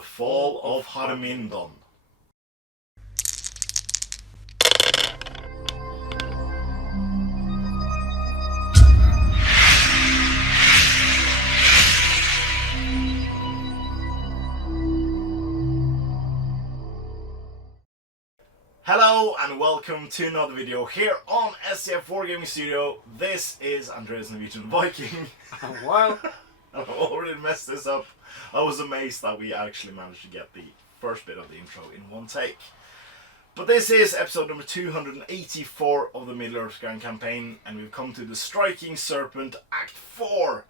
The Fall of Harmindon. Hello and welcome to another video here on SCF Wargaming Studio. This is Andreas Norwegian Viking. Well, I already messed this up. I was amazed that we actually managed to get the first bit of the intro in one take. But this is episode number 284 of the Middle-earth Grand Campaign, and we've come to the Striking Serpent Act 4,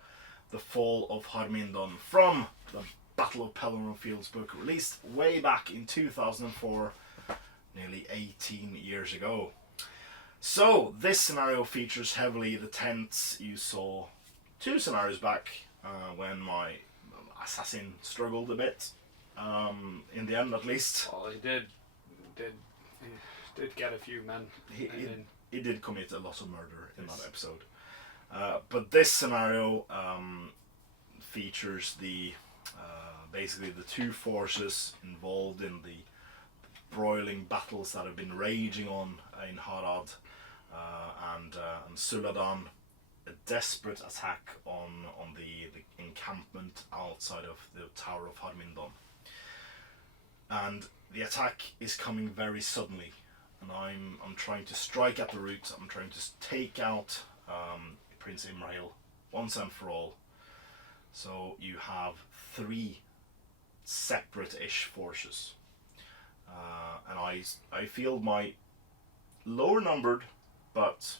The Fall of Harmindon, from the Battle of Pelennor Fields book, released way back in 2004. Nearly 18 years ago. So this scenario features heavily the tents you saw 2 scenarios back when my assassin struggled a bit, in the end at least. Well, he did get a few men. He did commit a lot of murder in that episode. But this scenario features the basically the 2 forces involved in the broiling battles that have been raging on in Harad and Suladân, a desperate attack on the encampment outside of the Tower of Harmindon. And the attack is coming very suddenly, and I'm trying to strike at the root. I'm trying to take out Prince Imrahil once and for all. So you have 3 separate-ish forces. And I field my lower numbered but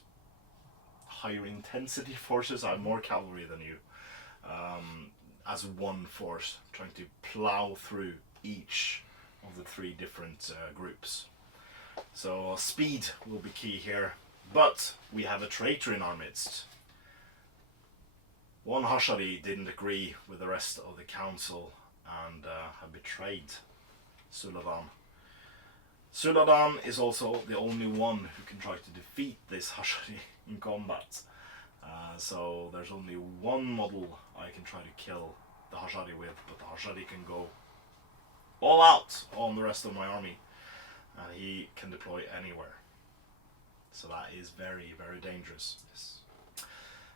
higher intensity forces. I have more cavalry than you, as one force, trying to plow through each of the 3 different groups. So speed will be key here, but we have a traitor in our midst. One Hashari didn't agree with the rest of the council and have betrayed Suladân. Suladân is also the only one who can try to defeat this Hashari in combat. So there's only one model I can try to kill the Hashari with, but the Hashari can go all out on the rest of my army, and he can deploy anywhere. So that is very, very dangerous.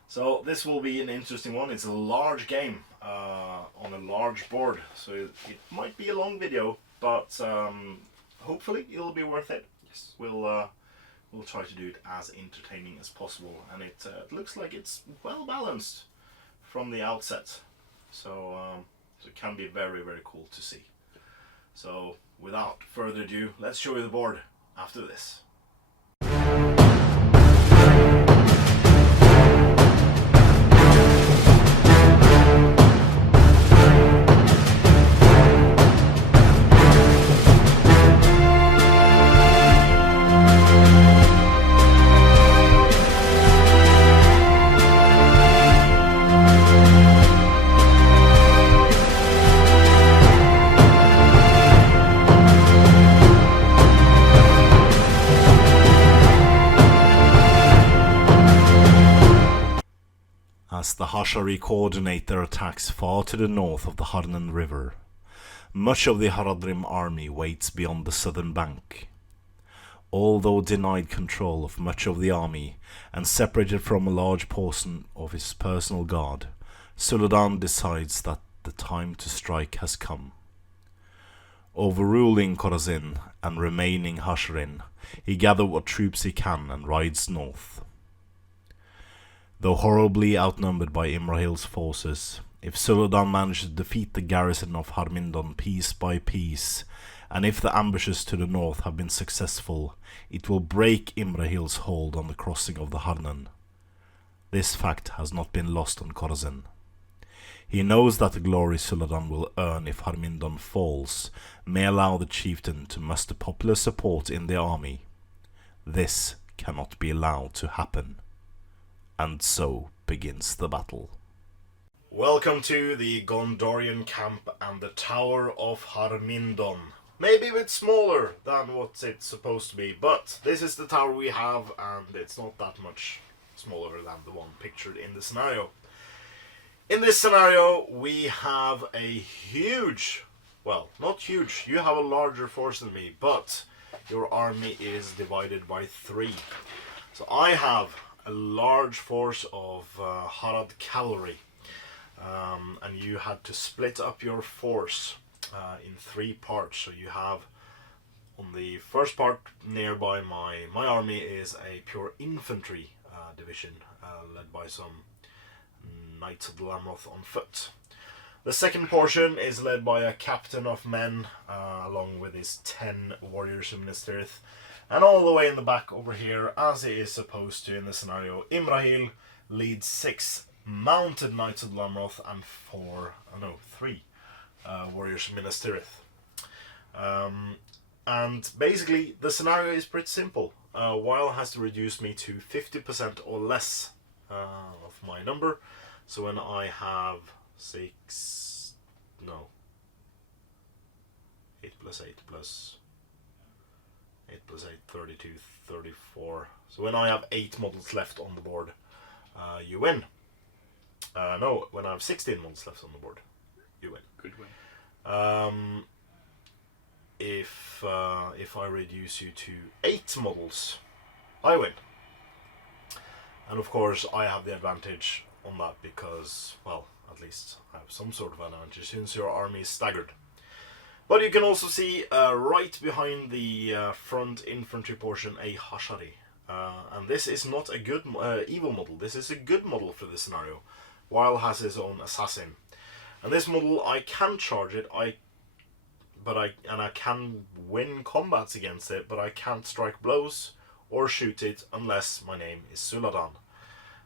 So this will be an interesting one. It's a large game on a large board, so it might be a long video, but hopefully it'll be worth it. Yes. We'll try to do it as entertaining as possible, and it looks like it's well balanced from the outset. So it can be very, very cool to see. So without further ado, let's show you the board after this. As the Hashari coordinate their attacks far to the north of the Harnen river, much of the Haradrim army waits beyond the southern bank. Although denied control of much of the army and separated from a large portion of his personal guard, Suladân decides that the time to strike has come. Overruling Khorazin and remaining Hasharin, he gathers what troops he can and rides north. Though horribly outnumbered by Imrahil's forces, if Suladân manages to defeat the garrison of Harmindon piece by piece, and if the ambushes to the north have been successful, it will break Imrahil's hold on the crossing of the Harnen. This fact has not been lost on Khorazin. He knows that the glory Suladân will earn if Harmindon falls may allow the chieftain to muster popular support in the army. This cannot be allowed to happen. And so begins the battle. Welcome to the Gondorian camp and the Tower of Harmindon. Maybe a bit smaller than what it's supposed to be, but this is the tower we have, and it's not that much smaller than the one pictured in the scenario. In this scenario, we have a huge well, not huge. You have a larger force than me, but your army is divided by 3. So I have a large force of Harad cavalry, and you had to split up your force in 3 parts. So you have, on the first part nearby my army is a pure infantry division led by some Knights of the Lamroth on foot. The second portion is led by a captain of men along with his 10 warriors of Minas Tirith. And all the way in the back over here, as he is supposed to in the scenario, Imrahil leads 6 mounted Knights of the Lamroth and 3 warriors of Minas Tirith. And basically the scenario is pretty simple. Weil has to reduce me to 50% or less of my number. So when I have 8 plus 8 plus 8 plus 8, 32, 34. So when I have 8 models left on the board, you win. No, when I have 16 models left on the board, you win. Good win. If I reduce you to 8 models, I win. And of course I have the advantage on that because, well, at least I have some sort of advantage since your army is staggered. But you can also see right behind the front infantry portion a Hashari. And this is not a good evil model, this is a good model for this scenario. Weil has his own assassin. And this model, I can charge it, I can win combats against it, but I can't strike blows or shoot it unless my name is Suladân.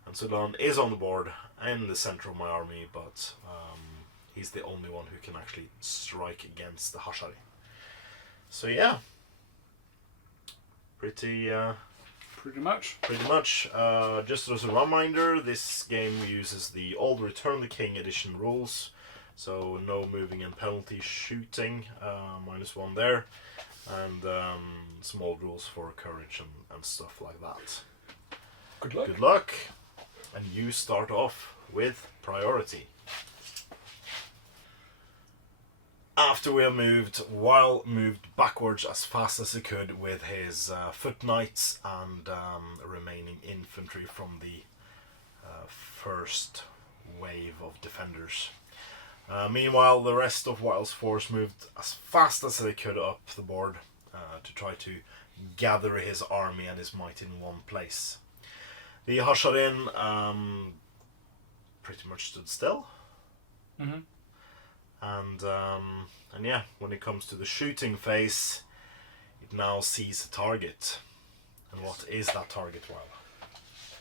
And Suladân is on the board in the center of my army, but he's the only one who can actually strike against the Hashari. So yeah, pretty much. Just as a reminder, this game uses the old Return the King edition rules. So no moving and penalty shooting, -1 there, and some old rules for courage and stuff like that. Good luck. Good luck, and you start off with priority. After we have moved, Weil moved backwards as fast as he could with his foot knights and remaining infantry from the first wave of defenders. Meanwhile, the rest of Weil's force moved as fast as they could up the board to try to gather his army and his might in one place. The Hasharin pretty much stood still. Mm-hmm. And yeah, when it comes to the shooting phase, it now sees a target. And what is that target, Weil?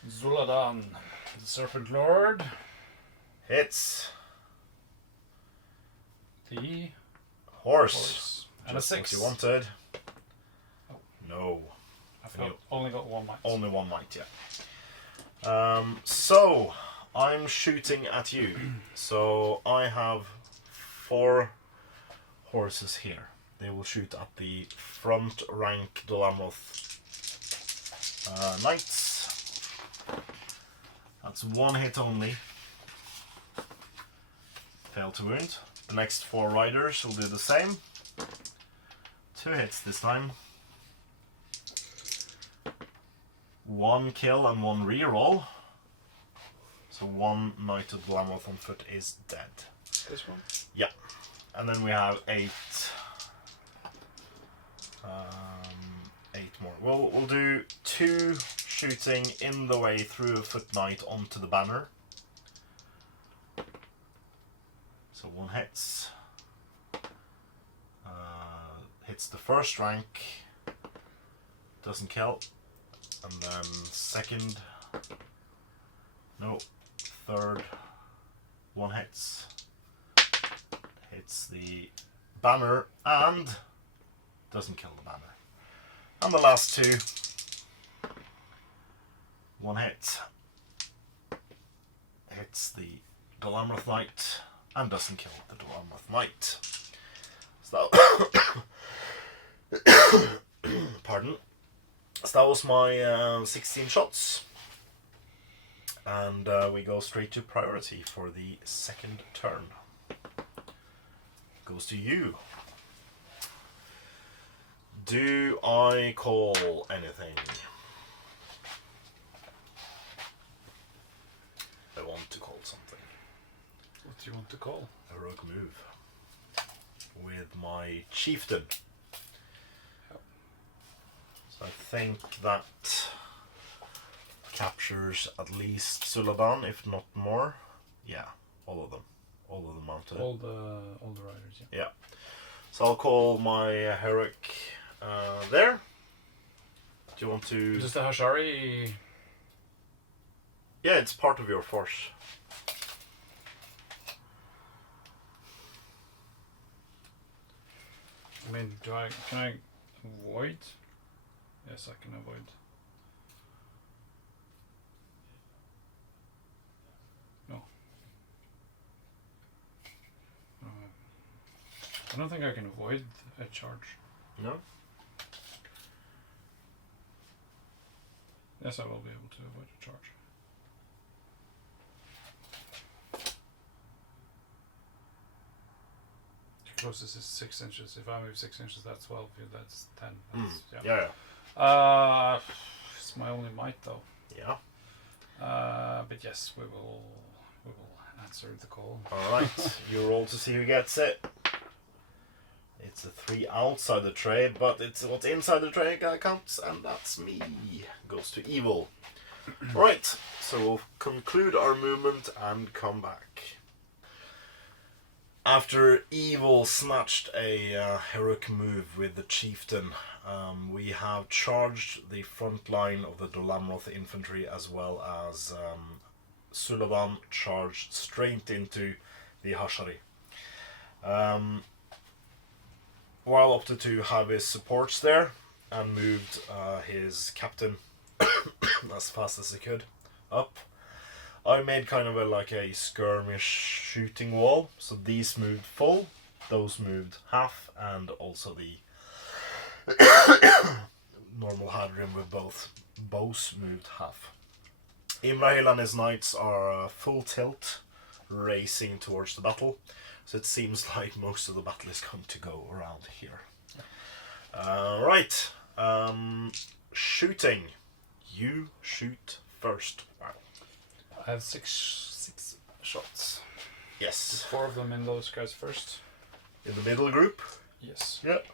Suladân, the Serpent Lord. Hits. The Horse. And a Just 6. what you wanted. Oh. No. I've only got 1 might. Only 1 might, yeah. So, I'm shooting at you. So, I have 4 horses here. They will shoot at the front rank Lamroth knights. That's 1 hit only. Fail to wound. The next 4 riders will do the same. 2 hits this time. 1 kill and 1 reroll. So 1 Knight of the Lamroth on foot is dead. This one? Yeah. And then we have 8. 8 more. Well, we'll do 2 shooting in the way through a foot knight onto the banner. So 1 hits. Hits the first rank. Doesn't kill. And then second. No. Third. 1 hits. Hits the banner and doesn't kill the banner. And the last 2. 1 hit. Hits the Lamroth Knight and doesn't kill the Lamroth Knight. So that pardon. So that was my 16 shots. And we go straight to priority for the second turn. goes to you. Do I call anything? I want to call something. What do you want to call? A rogue move. With my chieftain. Yep. So I think that captures at least Suladân, if not more. Yeah, all of them. All of them mounted. All the riders, yeah. Yeah. So I'll call my heroic there. Do you want to... Does the Hashari... Yeah, it's part of your force. I mean, can I avoid? Yes, I can avoid. No. I don't think I can avoid a charge. No? Yes, I will be able to avoid a charge. Closest is 6 inches. If I move 6 inches, that's 12. That's 10. That's, Yeah. It's my only might, though. Yeah. But yes, we will answer the call. All right. You roll to see who gets it. It's a 3 outside the tray, but it's what's inside the tray that counts, and that's me. Goes to evil. All right. So we'll conclude our movement and come back. After evil snatched a heroic move with the chieftain, we have charged the front line of the Dolamroth infantry, as well as Suladân charged straight into the Hashari. While opted to have his supports there and moved his captain as fast as he could up. I made kind of a skirmish shooting wall, so these moved full, those moved half, and also the normal Hadrim with both bows moved half. Imrahil and his knights are full tilt, racing towards the battle, so it seems like most of the battle is going to go around here. Right, shooting. You shoot first. I have six shots. Yes. 4 of them in those guys first. In the middle group? Yes. Yep.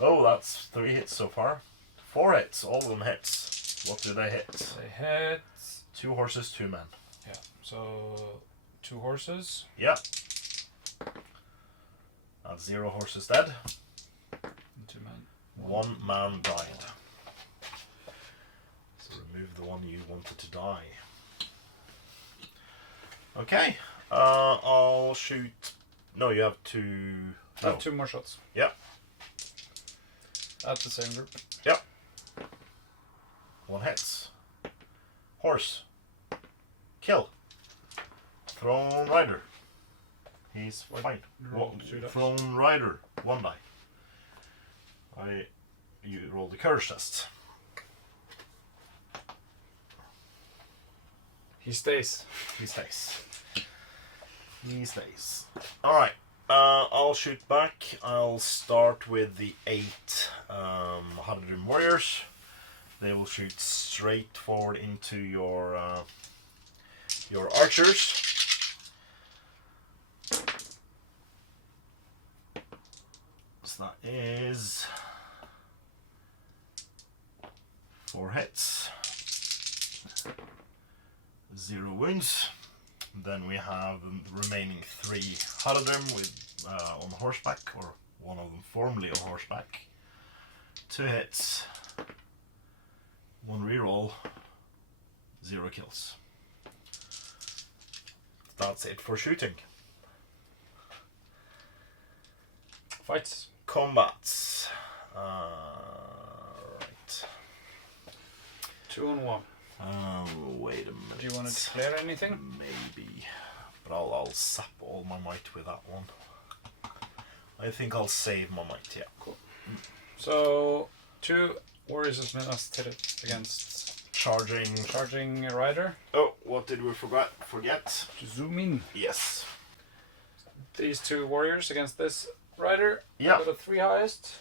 Oh, that's 3 hits so far. 4 hits, all of them hits. What do they hit? They hit... 2 horses, 2 men. Yeah, so 2 horses. Yeah. That's 0 horses dead. And 2 men. 1 man died. So remove the one you wanted to die. Okay. I'll shoot... No, you have 2... I have 2 more shots. Yeah. At the same group. Yeah. 1 hits. Horse. Kill. Thrown rider. He's fine. Roll 2 dice. Thrown rider. 1 die. You roll the courage test. He stays. He stays. He stays. Alright. I'll shoot back. I'll start with the 8 Hadrim warriors. They will shoot straight forward into your archers. So that is 4 hits. 0 wounds. Then we have the remaining 3 Hadrim with on horseback, or one of them formerly on horseback. 2 hits. 1 reroll. 0 kills. That's it for shooting. Fights. Combats. Right. 2 on 1. Wait a minute. Do you want to declare anything? Maybe. But I'll sap all my might with that one. I think I'll save my might, yeah. Cool. So, 2 warriors of Minas hit it against charging a rider. Oh, what did we forget? To zoom in. Yes. these two warriors against this rider. Yeah. I got a 3 highest.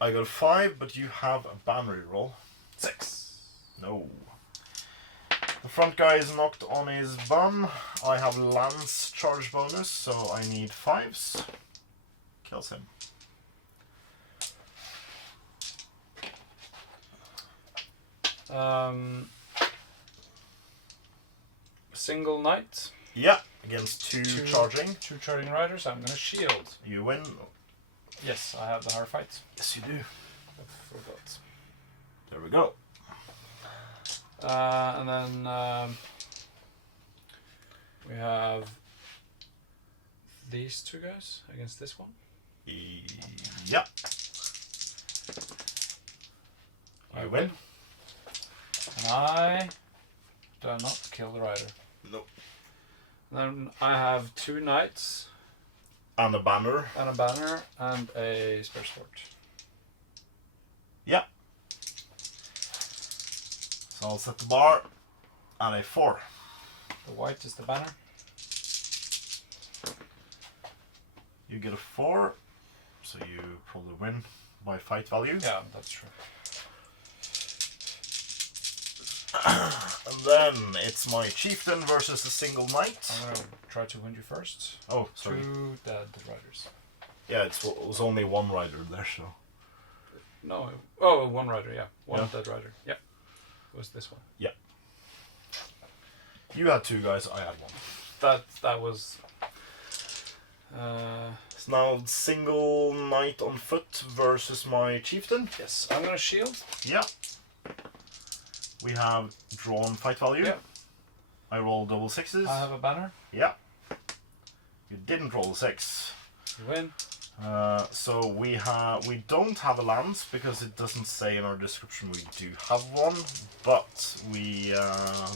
I got a 5, but you have a banner roll. 6. No. The front guy is knocked on his bum. I have lance charge bonus, so I need 5s. Kills him. Single knight. Yeah, against two charging. 2 charging riders. I'm gonna shield. You win. Yes, I have the hard fight. Yes, you do. I forgot. There we go. And then we have these 2 guys against this one. Yeah. You win. And I do not kill the rider. Nope. Then I have 2 knights. And a banner. And a banner and a spare sword. Yeah. So I'll set the bar at a 4. The white is the banner. You get a 4, so you probably win by fight value. Yeah, that's true. And then it's my chieftain versus a single knight. I'm gonna try to win you first. Oh, sorry. 2 dead riders. Yeah, it was only 1 rider there, so. No, oh, 1 rider, yeah. 1 Yeah. dead rider, yeah. It was this one. Yeah. You had 2 guys, I had 1. That was... It's now single knight on foot versus my chieftain. yes, I'm gonna shield. Yeah. We have drawn fight value. Yeah. I roll double 6s. I have a banner. Yeah. You didn't roll a 6. You win. So we don't have a lance because it doesn't say in our description we do have one, but we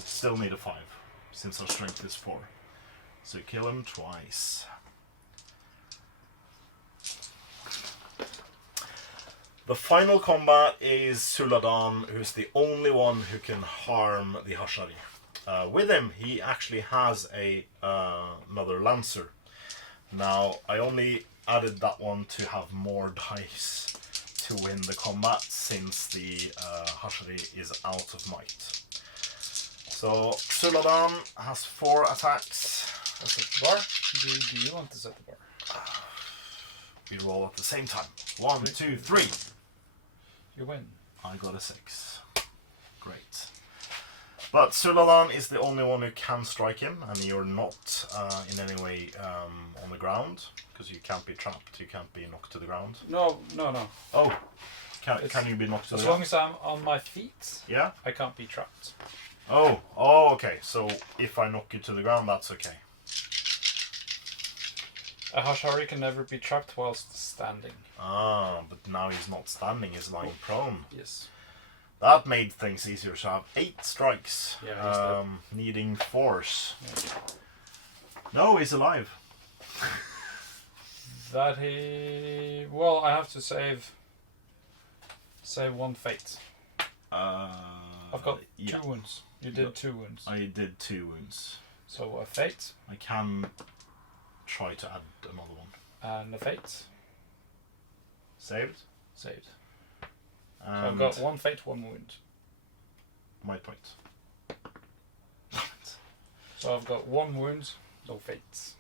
still need a 5 since our strength is 4. So you kill him twice. The final combat is Suladân, who's the only one who can harm the Hashari. With him, he actually has another lancer. Now, I only added that one to have more dice to win the combat, since the Hashari is out of might. So, Suladân has 4 attacks. I'll set the bar. Do you want to set the bar? We roll at the same time. 1, 2, 3. You win. I got a 6. Great. But Suladân is the only one who can strike him, and you're not in any way on the ground, because you can't be trapped, you can't be knocked to the ground. No. Oh, can you be knocked to the ground? As long as I'm on my feet, Yeah? I can't be trapped. Oh, okay. So if I knock you to the ground, that's okay. A Hashari can never be trapped whilst standing. Ah, but now he's not standing, he's lying prone. Yes. That made things easier, so I have 8 strikes. Yeah, he's dead. Needing force. Yeah. No, he's alive. That he... Well, I have to save 1 fate. I've got 2 wounds. You did 2 wounds. I did 2 wounds. So a fate. I can try to add another one. And a fate. Saved. Saved. So And I've got 1 fate, 1 wound. might point. So I've got 1 wound, no fates.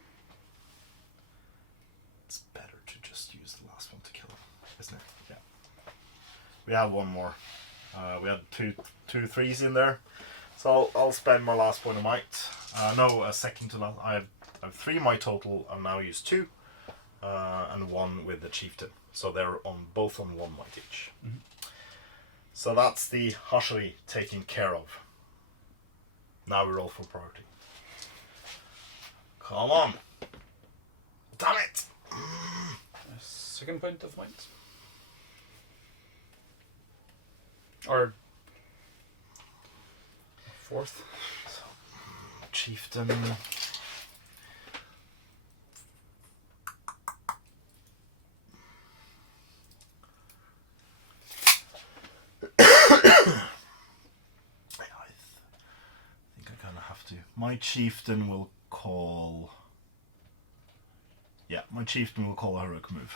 It's better to just use the last one to kill him, isn't it? Yeah. We have 1 more. We had two 3s in there. So I'll spend my last point of might. No, a second to last. I have 3 might total. I've now used 2. And 1 with the chieftain. So they're both on 1 might each. Mm-hmm. So that's the Hashari taken care of. Now we roll for priority. Come on. Damn it! A second point of might. Or 4th. So, chieftain. I think I kind of have to. My chieftain will call Yeah, my chieftain will call a heroic move.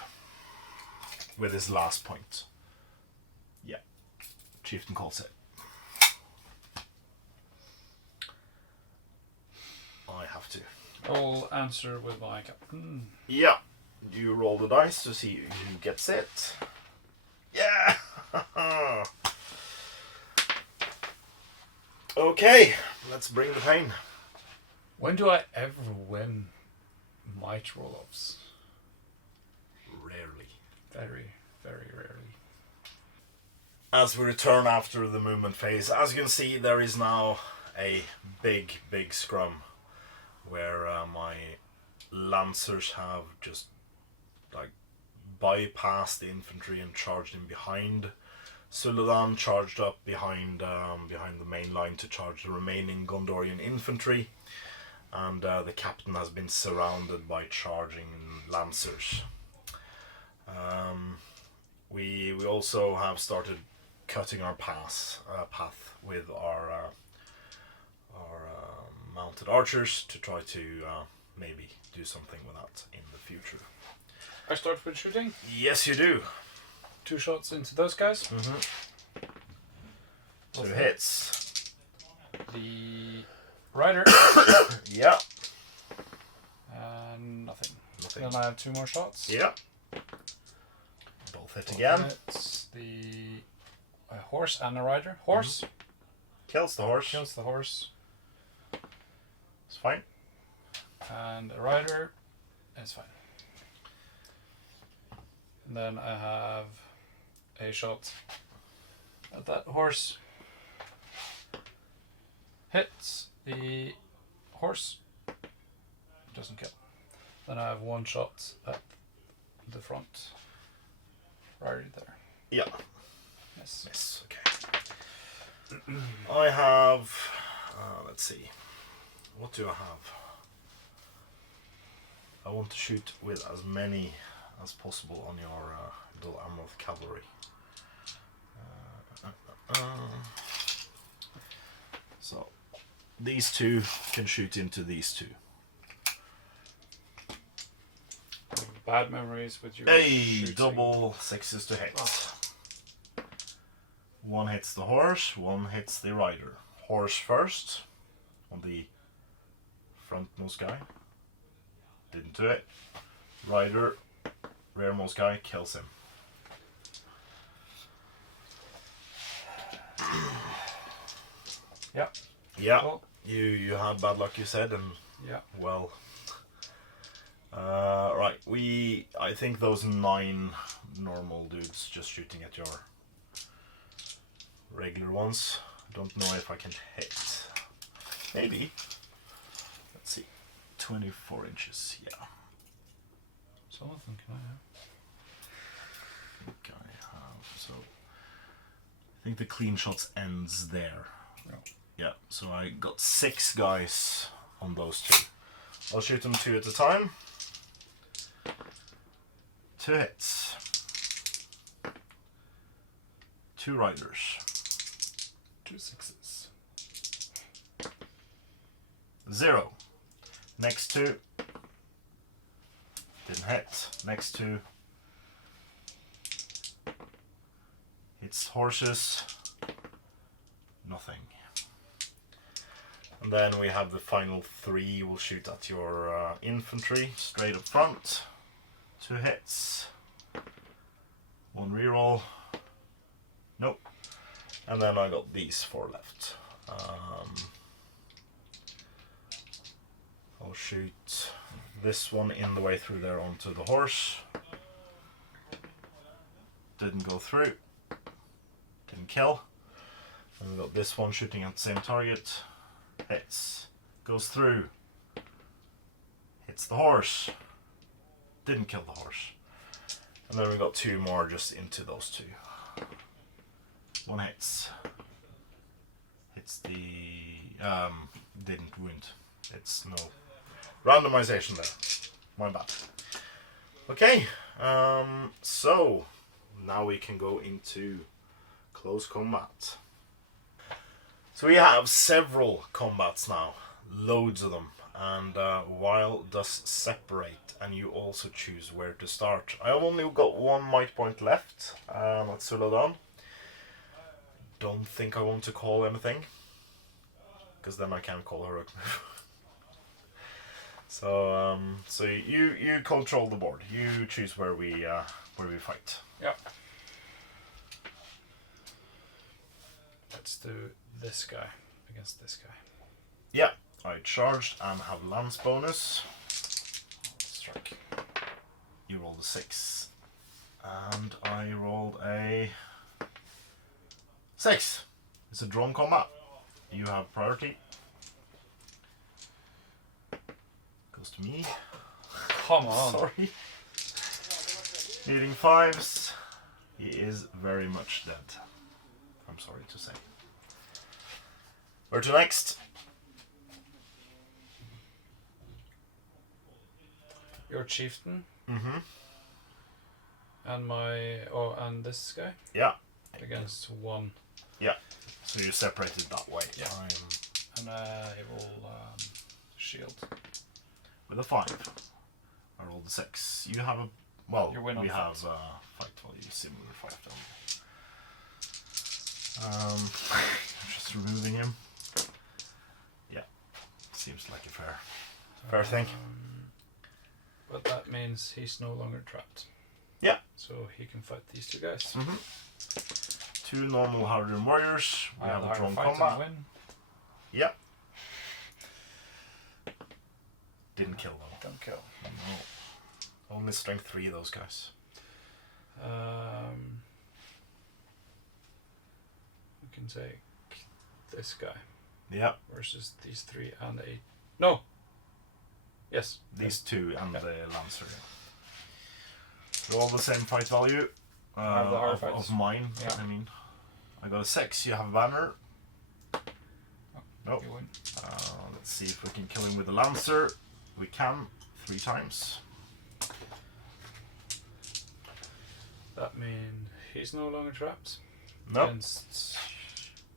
With his last point. Yeah. Chieftain calls it. I have to. I'll answer with my captain. Yeah. You roll the dice to see who gets it. Yeah! Okay, let's bring the pain. When do I ever win might roll-offs? Rarely. Very, very rarely. As we return after the movement phase, as you can see, there is now a big scrum where my lancers have just like bypassed the infantry and charged in behind. Suladân charged up behind the main line to charge the remaining Gondorian infantry, and the captain has been surrounded by charging lancers. We also have started cutting our path with our mounted archers to try to maybe do something with that in the future. I start with shooting. Yes, you do. 2 shots into those guys. Mm-hmm. 2 hits. The rider. Yeah. And nothing. Nothing. Then I have 2 more shots. Yeah. Both hit again. It's the horse and a rider. Horse. Mm-hmm. Kills the horse. Kills the horse. It's fine. And a rider. It's fine. And then I have a shot at that horse. Hits the horse. Doesn't kill. Then I have 1 shot at the front. Right there. Yeah. Yes. Yes. Okay. I have. Let's see. What do I have? I want to shoot with as many as possible on your little Amroth cavalry. So these 2 can shoot into these 2. Bad memories with your shooting. Double 6s to hit. 1 hits the horse, 1 hits the rider. Horse first on the frontmost guy. Didn't do it. Rider, rearmost guy, kills him. Yeah. Yeah. Well, You had bad luck, you said, and yeah. well. Right. I think those 9 normal dudes just shooting at your regular ones. Don't know if I can hit. Maybe. Let's see. 24 inches. Yeah. Some of them can I have? Okay. So I think the clean shots ends there. No. Yeah. So I got 6 guys on those 2. I'll shoot them 2 at a time. 2 hits. 2 riders. 2 6s. 0. Next 2. Didn't hit. Next 2. Hits horses. Nothing. And then we have the final 3. We'll shoot at your infantry straight up front. 2 hits. 1 reroll. Nope. And then I got these 4 left. I'll shoot this one in the way through there onto the horse. Didn't go through. Didn't kill. And we got this one shooting at the same target. Hits. Goes through. Hits the horse. Didn't kill the horse. And then we got 2 more just into those 2. 1 hits. Hits the... didn't wound. It's no randomization there. My bad. Okay. So now we can go into close combat. So we have several combats now. Loads of them. And while does separate, and you also choose where to start. I have only got one might point left, that's Suladân. Don't think I want to call anything, because then I can't call her. So you control the board. You choose where we fight. Yeah. Let's do this guy against this guy. Yeah, I charged and have lance bonus. Strike. You rolled a 6, and I rolled a 6. It's a drawn combat. You have priority. Goes to me. Come on. Sorry. Needing 5s. He is very much dead. I'm sorry to say. Where to next? Your chieftain. Mm-hmm. And this guy. Yeah. Against one. Yeah. So you're separated that way. Yeah. And I roll shield. With a 5. I rolled a 6. You have a You win on we fight. have fight value similar fight value. Just removing him. Yeah. Seems like a fair thing. But that means he's no longer trapped. Yeah. So he can fight these two guys. Mm-hmm. 2 normal Harden warriors. We have a drawn combat. Win. Yeah. Didn't kill though. Don't kill. No. Only strength 3 of those guys. We can take this guy Yeah. versus these 3 and 8. No. Yes. These 2 and the lancer. They're all the same fight value of mine. Yeah. I mean, I got a 6. You have a banner. Nope. You win. Let's see if we can kill him with the lancer. We can 3 times. That means he's no longer trapped. Nope. Against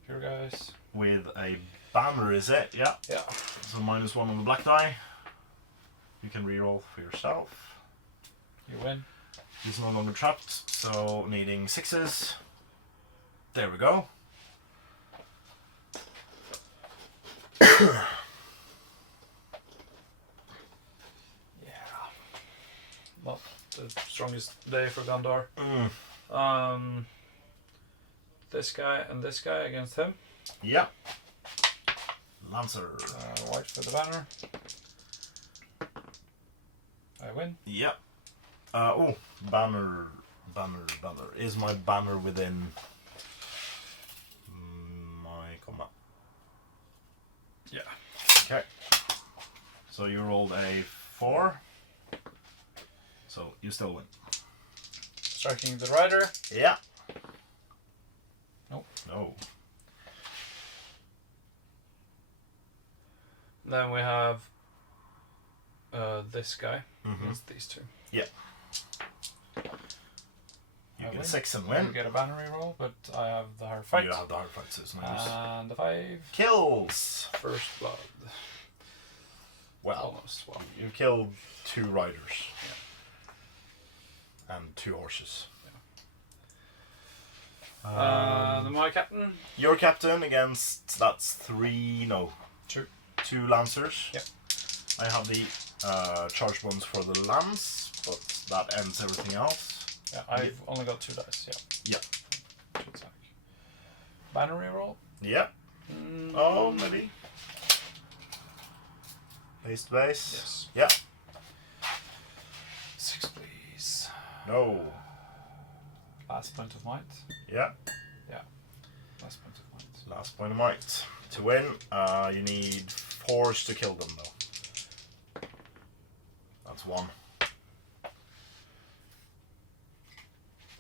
your guys. With a banner, is it? Yeah. Yeah. So -1 on the black die. You can reroll for yourself. You win. He's no longer trapped, so needing 6s. There we go. Yeah. Not the strongest day for Gondor. This guy and this guy against him. Yeah. Lancer. White for the banner. I win. Yeah. Banner. Is my banner within my combat? Yeah. Okay. So you rolled a 4. So you still win. Striking the rider. Yeah. Nope. No. Then we have this guy Mm-hmm. against these 2. Yeah. You I get win. 6 and You win. get a banner reroll, but I have the hard fight. You have the hard fight, so it's no use. And the 5. Kills. First blood. Well, Almost. Well, you killed 2 riders. And 2 horses. my captain. Your captain against, that's 3, no. 2 lancers. Yep. I have the charge bonus for the lance, but that ends everything else. Yeah, I've only got 2 dice. Yeah. Yeah. 2 attack. Banner reroll. Yeah. Oh, maybe. Base to base. Yes. Yeah. 6, please. No. Last point of might. Yeah. Last point of might. Last point of might. To win, you need 4s to kill them, though. That's 1.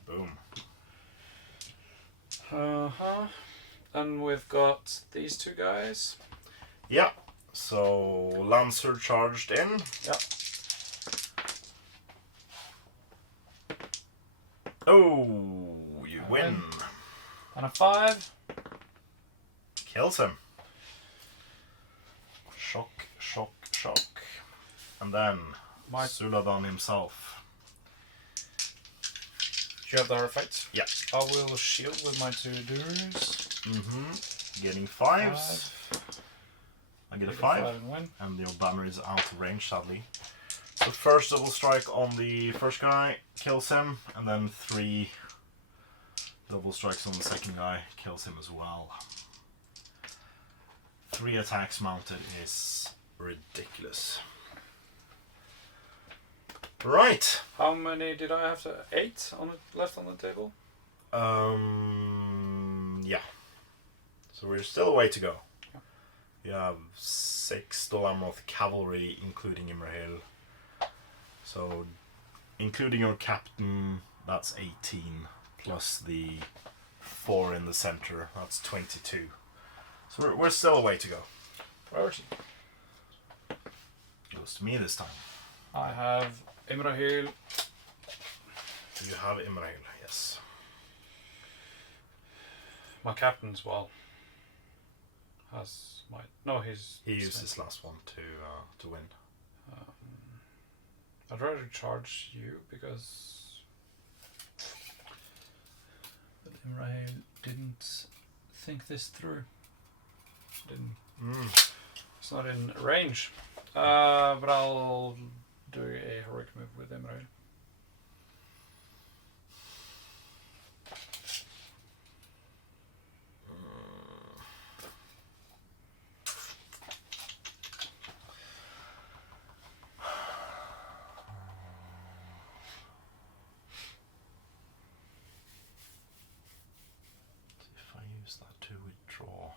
Boom. And we've got these 2 guys. Yeah. So Lancer charged in. Yep. Oh, you I win. win. And a 5. Kills him. Shock, shock, shock. And then My- Suladân himself. Do you have the hard fights? Yeah. I will shield with my 2 doers. Getting 5s. I get a 5. And win. And your banner is out of range, sadly. So first double strike on the first guy, kills him, and then 3 double strikes on the second guy, kills him as well. 3 attacks mounted is ridiculous. Right. How many did I have? 8 on it left on the table. Yeah. So we're still a way to go. You have 6 Dalamroth cavalry, including Imrahil. So, including your captain, that's 18, plus the 4 in the center, that's 22. So we're still a way to go. Priority. Goes to me this time. I have Imrahil. You have Imrahil, yes. My captain as well. Has my He used his last one to win. I'd rather charge you because Imrahil didn't think this through. It's not in range. But I'll do a heroic move with Imrahil. That to withdraw.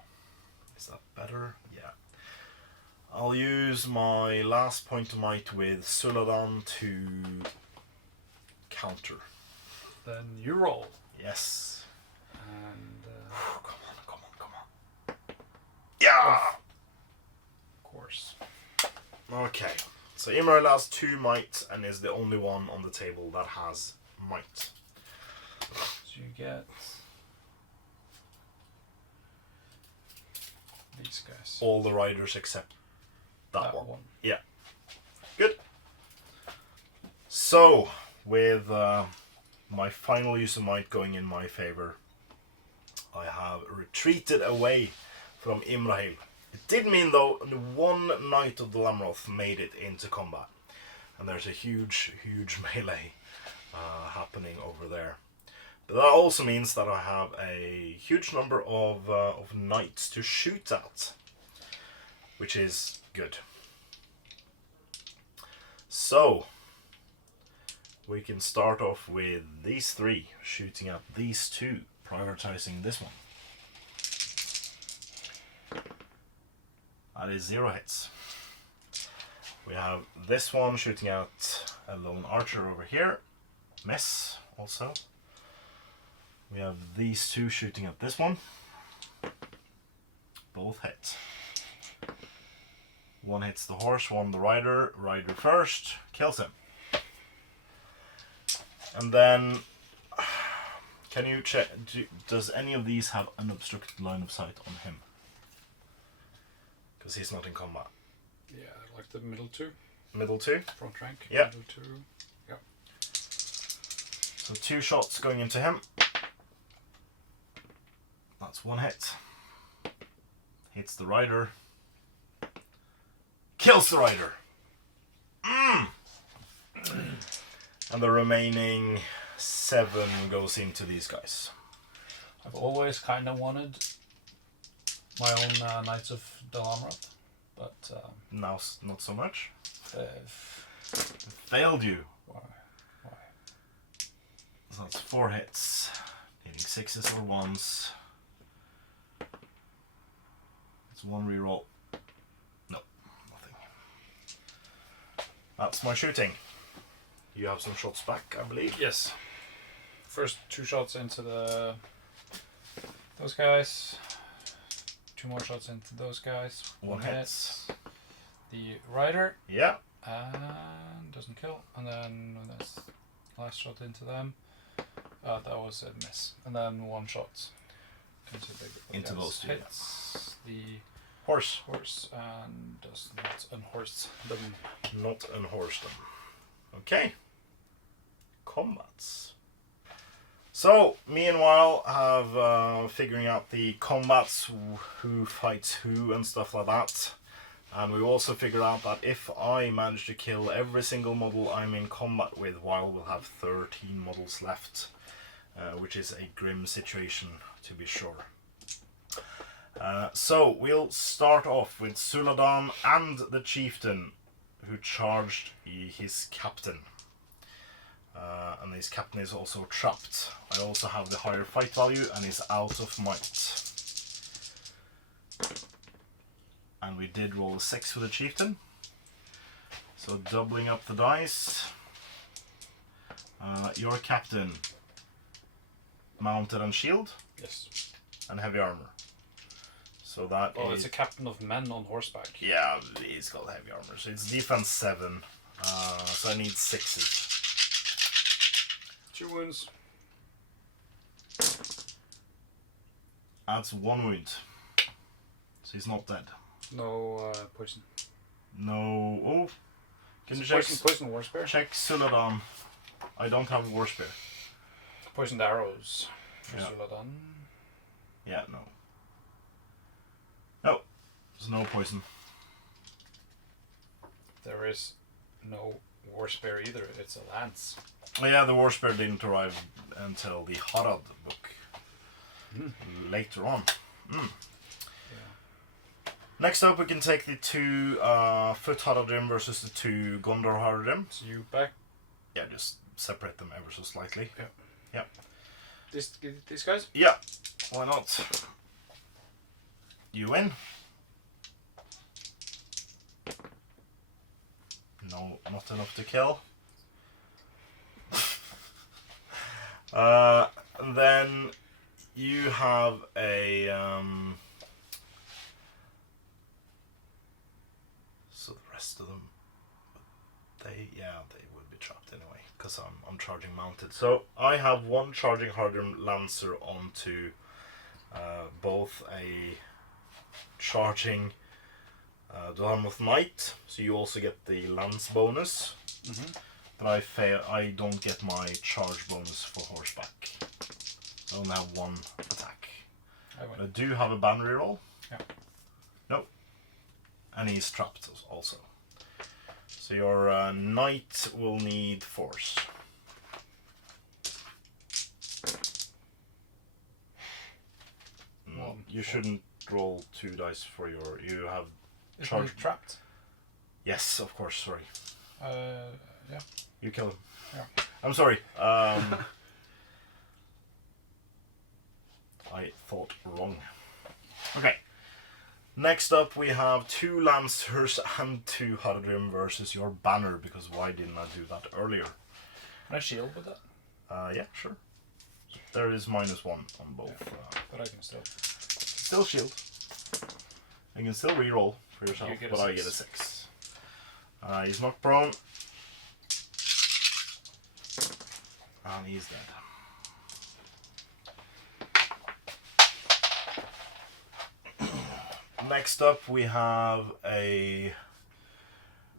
Is that better? Yeah. I'll use my last point of might with Suladân to counter. Then you roll. Yes. And Come on. Yeah! of course. Okay. So Imrahil has 2 might and is the only one on the table that has might. So you get these guys. All the riders except that one. Yeah. Good. So, with my final use of might going in my favor, I have retreated away from Imrahil. It did mean, though, one knight of the Dalamroth made it into combat. And there's a huge melee happening over there. But that also means that I have a huge number of knights to shoot at, which is good. So, we can start off with these 3, shooting at these 2, prioritizing this one. That is 0 hits. We have this one shooting at a lone archer over here, miss also. We have these 2 shooting at this one. Both hit. One hits the horse, one the rider. Rider first, kills him. And then, can you check, does any of these have unobstructed line of sight on him? Because he's not in combat. Yeah, like the middle 2. Middle 2? Front rank. Yeah. Middle 2. Yeah. So 2 shots going into him. That's 1 hit. Hits the rider. Kills the rider. And the remaining 7 goes into these guys. I've always kind of wanted my own Knights of Dalamroth, but Now not so much. they've... Failed you. Why? So that's 4 hits. Hitting 6s or 1s. It's 1 reroll. No, nothing. That's my shooting. You have some shots back, I believe. Yes. First 2 shots into those guys. 2 more shots into those guys. 1 hits. The rider. Yeah. And doesn't kill. And then that's last shot into them. That was a miss. And then 1 shot into Into those 2. Hits the Horse. Horse, and does not unhorse them. Not unhorse them. Okay. Combats. So, meanwhile, have figuring out the combats, who fights who and stuff like that. And we also figured out that if I manage to kill every single model I'm in combat with, while we'll have 13 models left, which is a grim situation to be sure. So we'll start off with Suladân and the chieftain who charged his captain. And his captain is also trapped. I also have the higher fight value and is out of might. And we did roll a 6 for the chieftain. So doubling up the dice. Your captain, mounted and shield. Yes. And heavy armor. So that it's a captain of men on horseback. Yeah, he's got heavy armor. So it's defense 7. So I need 6s. 2 wounds. That's 1 wound. So he's not dead. No poison. No. Oh. Can you Poison war spear? check Suladân? I don't have a war spear. Poisoned arrows. Yeah. Suladân. Yeah, no. No. There's no poison. There is no war spear either. It's a lance. Oh, yeah, the war spear didn't arrive until the Harad book. Later on. Yeah. Next up, we can take the 2 foot Haradim versus the 2 Gondor Haradim. So you back Yeah, just separate them ever so slightly. Yeah. These guys? Yeah, why not? You win. No, not enough to kill. Then you have a so the rest of them, they would be trapped anyway because I'm charging mounted. So I have 1 charging Harden Lancer onto both a charging Dwarmoth Knight, so you also get the lance bonus. But I don't get my charge bonus for horseback. I only have 1 attack. I do have a ban reroll. Yeah. Nope. And he's trapped also. So your knight will need force. You shouldn't roll 2 dice for your. You have charge. Trapped? Yes, of course. Sorry. Yeah. You kill him. Yeah. I'm sorry. I thought wrong. Okay. Next up, we have 2 Lancers and 2 Haradrim versus your banner, because why didn't I do that earlier? Can I shield with that? Yeah, sure. There is -1 on both. But I can still. Still shield. You can still reroll for yourself, but I get a 6. He's knocked prone. And he's dead. Next up, we have a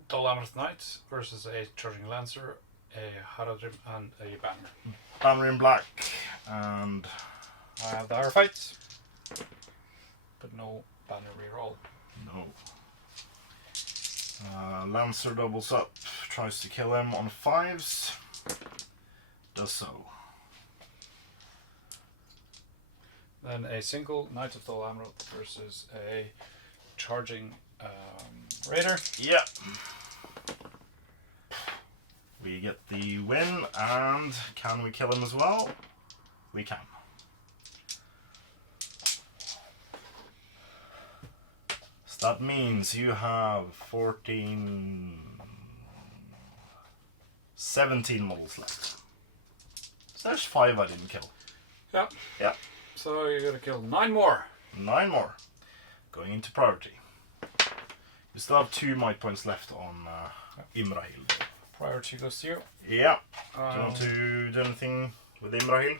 Dwarmoth Knight versus a Charging Lancer, a Haradrim, and a Banner. banner in black, and I have the higher fight, but no Banner reroll. no. Lancer doubles up, tries to kill him on 5s, does so. Then a single Knight of the Lamroth versus a Charging Raider. Yeah. We get the win, and can we kill him as well? We can. So that means you have 17 models left. So there's 5 I didn't kill. Yeah. Yeah. So you're gonna kill 9 more. 9 more. Going into priority. You still have 2 might points left on Imrahil. Priority goes to you. Yeah. Do you want to do anything with Imrahil?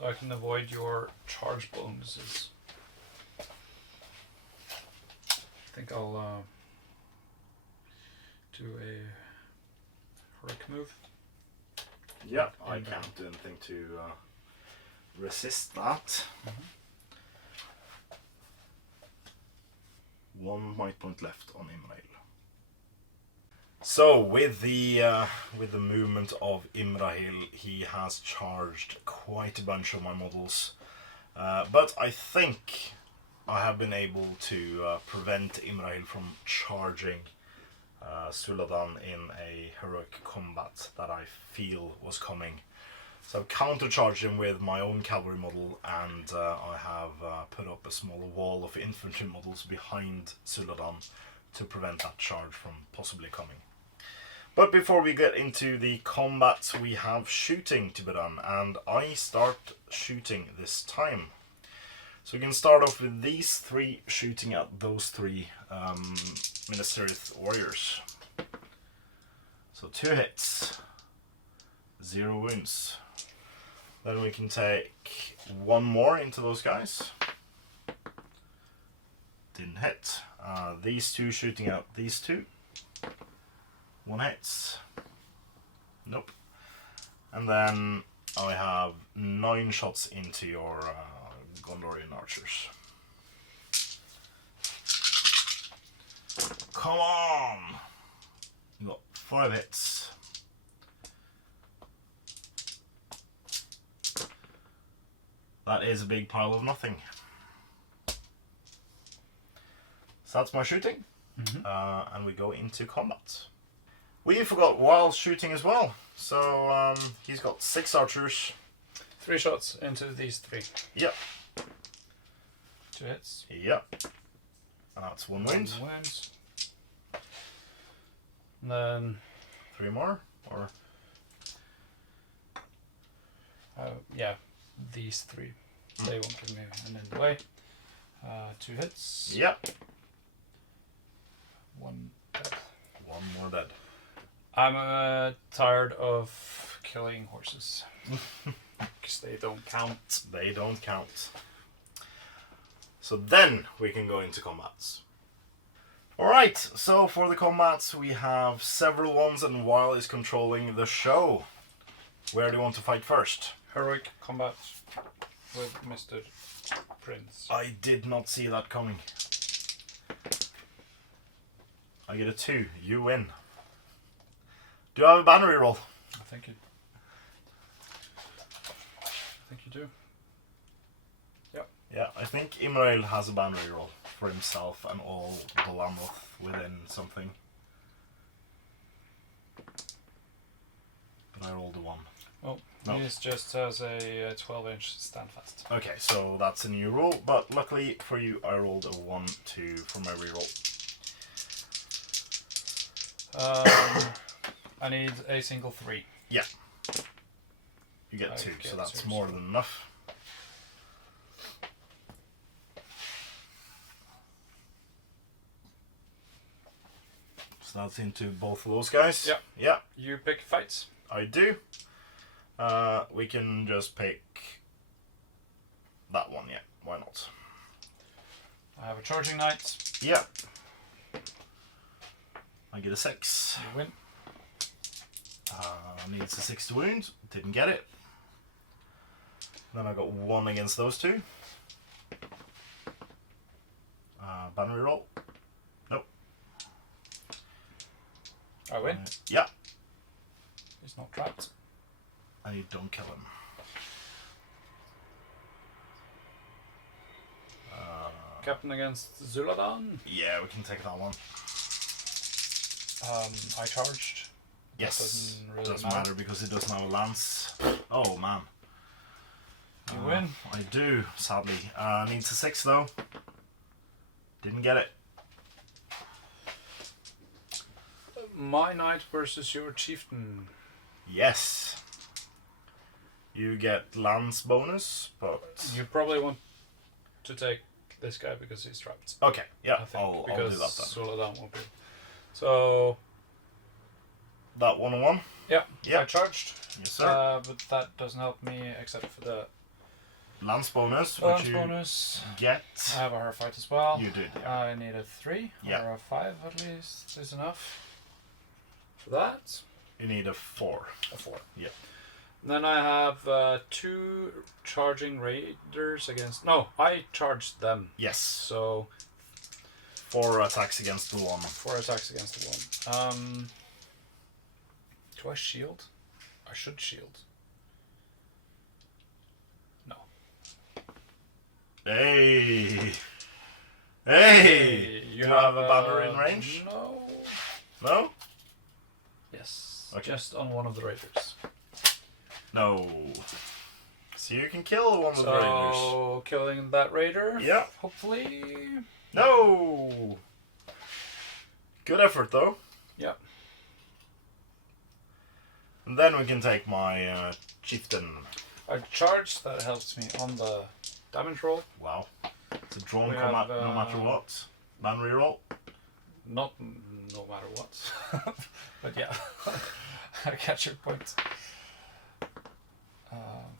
So I can avoid your charge bonuses. I think I'll do a heroic move. Yeah, I can't do anything to resist that. One might point left on Imrahil. So with the movement of Imrahil, he has charged quite a bunch of my models, but I think I have been able to prevent Imrahil from charging Suladân in a heroic combat that I feel was coming. So I've countercharged him with my own cavalry model, and I have put up a smaller wall of infantry models behind Suladân to prevent that charge from possibly coming. But before we get into the combat, we have shooting to be done, and I start shooting this time. So we can start off with these three shooting at those three Ministerial Warriors. So 2 hits, 0 wounds. Then we can take 1 more into those guys. Didn't hit. These 2 shooting at these 2. 1 hits. Nope. And then I have 9 shots into your Gondorian archers. Come on! You got 5 hits. That is a big pile of nothing. So that's my shooting. And we go into combat. We forgot Wild shooting as well. So he's got 6 archers. 3 shots into these 3. Yep. 2 hits. Yep. And that's 1 wound. 1 wound. And then 3 more? Or yeah, these 3. They won't give me an in the way. 2 hits. Yep. 1 dead. 1 more dead. I'm tired of killing horses. Because they don't count. They don't count. So then we can go into combats. Alright, so for the combats we have several ones, and Weil is controlling the show. Where do you want to fight first? Heroic combat with Mr. Prince. I did not see that coming. I get a 2. You win. Do I have a banner reroll? I think you do. Yeah, I think Imrahil has a banner reroll for himself and all the Lamoth within something. But I rolled a 1. Oh, no. He just has a 12-inch standfast. Okay, so that's a new rule, but luckily for you I rolled a 1, 2 for my reroll. I need a single 3. Yeah. You get 2, so that's more than enough. So that's into both of those guys. Yeah. Yeah. You pick fights. I do. We can just pick that one, yeah. Why not? I have a charging knight. Yeah. I get a 6. You win. Needs a 6 to wound. Didn't get it. Then I got 1 against those 2. Banner roll. Nope. I win. Yeah. He's not trapped. And you don't kill him. Captain against Suladân. Yeah, we can take that one. I charged. Yes. Doesn't really matter because it doesn't have a lance. Oh man. You win. I do, sadly. Needs a 6 though. Didn't get it. My knight versus your chieftain. Yes. You get lance bonus, but You probably want to take this guy because he's trapped. okay, yeah, I think, I'll do because that then. Suladân won't be. So That 1-on-1? yeah, Yeah. I charged. Yes, sir. But that doesn't help me except for the Lance bonus, Lance which you bonus. get. I have a hard fight as well. You did, yeah. I need a 3 Yeah. or a 5 at least is enough. For that, You need a 4. a 4. Yeah. Then I have 2 charging raiders against. No, I charged them. Yes. So 4 attacks against the 1. 4 attacks against the 1. Do I shield? I should shield. No. Hey! Hey! You Do I have a banner in range? No. No? Yes. Okay. Just on one of the raiders. No. So you can kill one of the raiders. So killing that raider. Yeah. Hopefully. No! Good effort though. Yeah. And then we can take my chieftain. I charge, that helps me on the damage roll. Wow. It's a drawn We combat have, no matter what. Man reroll. Not no matter what. But yeah. I catch your point.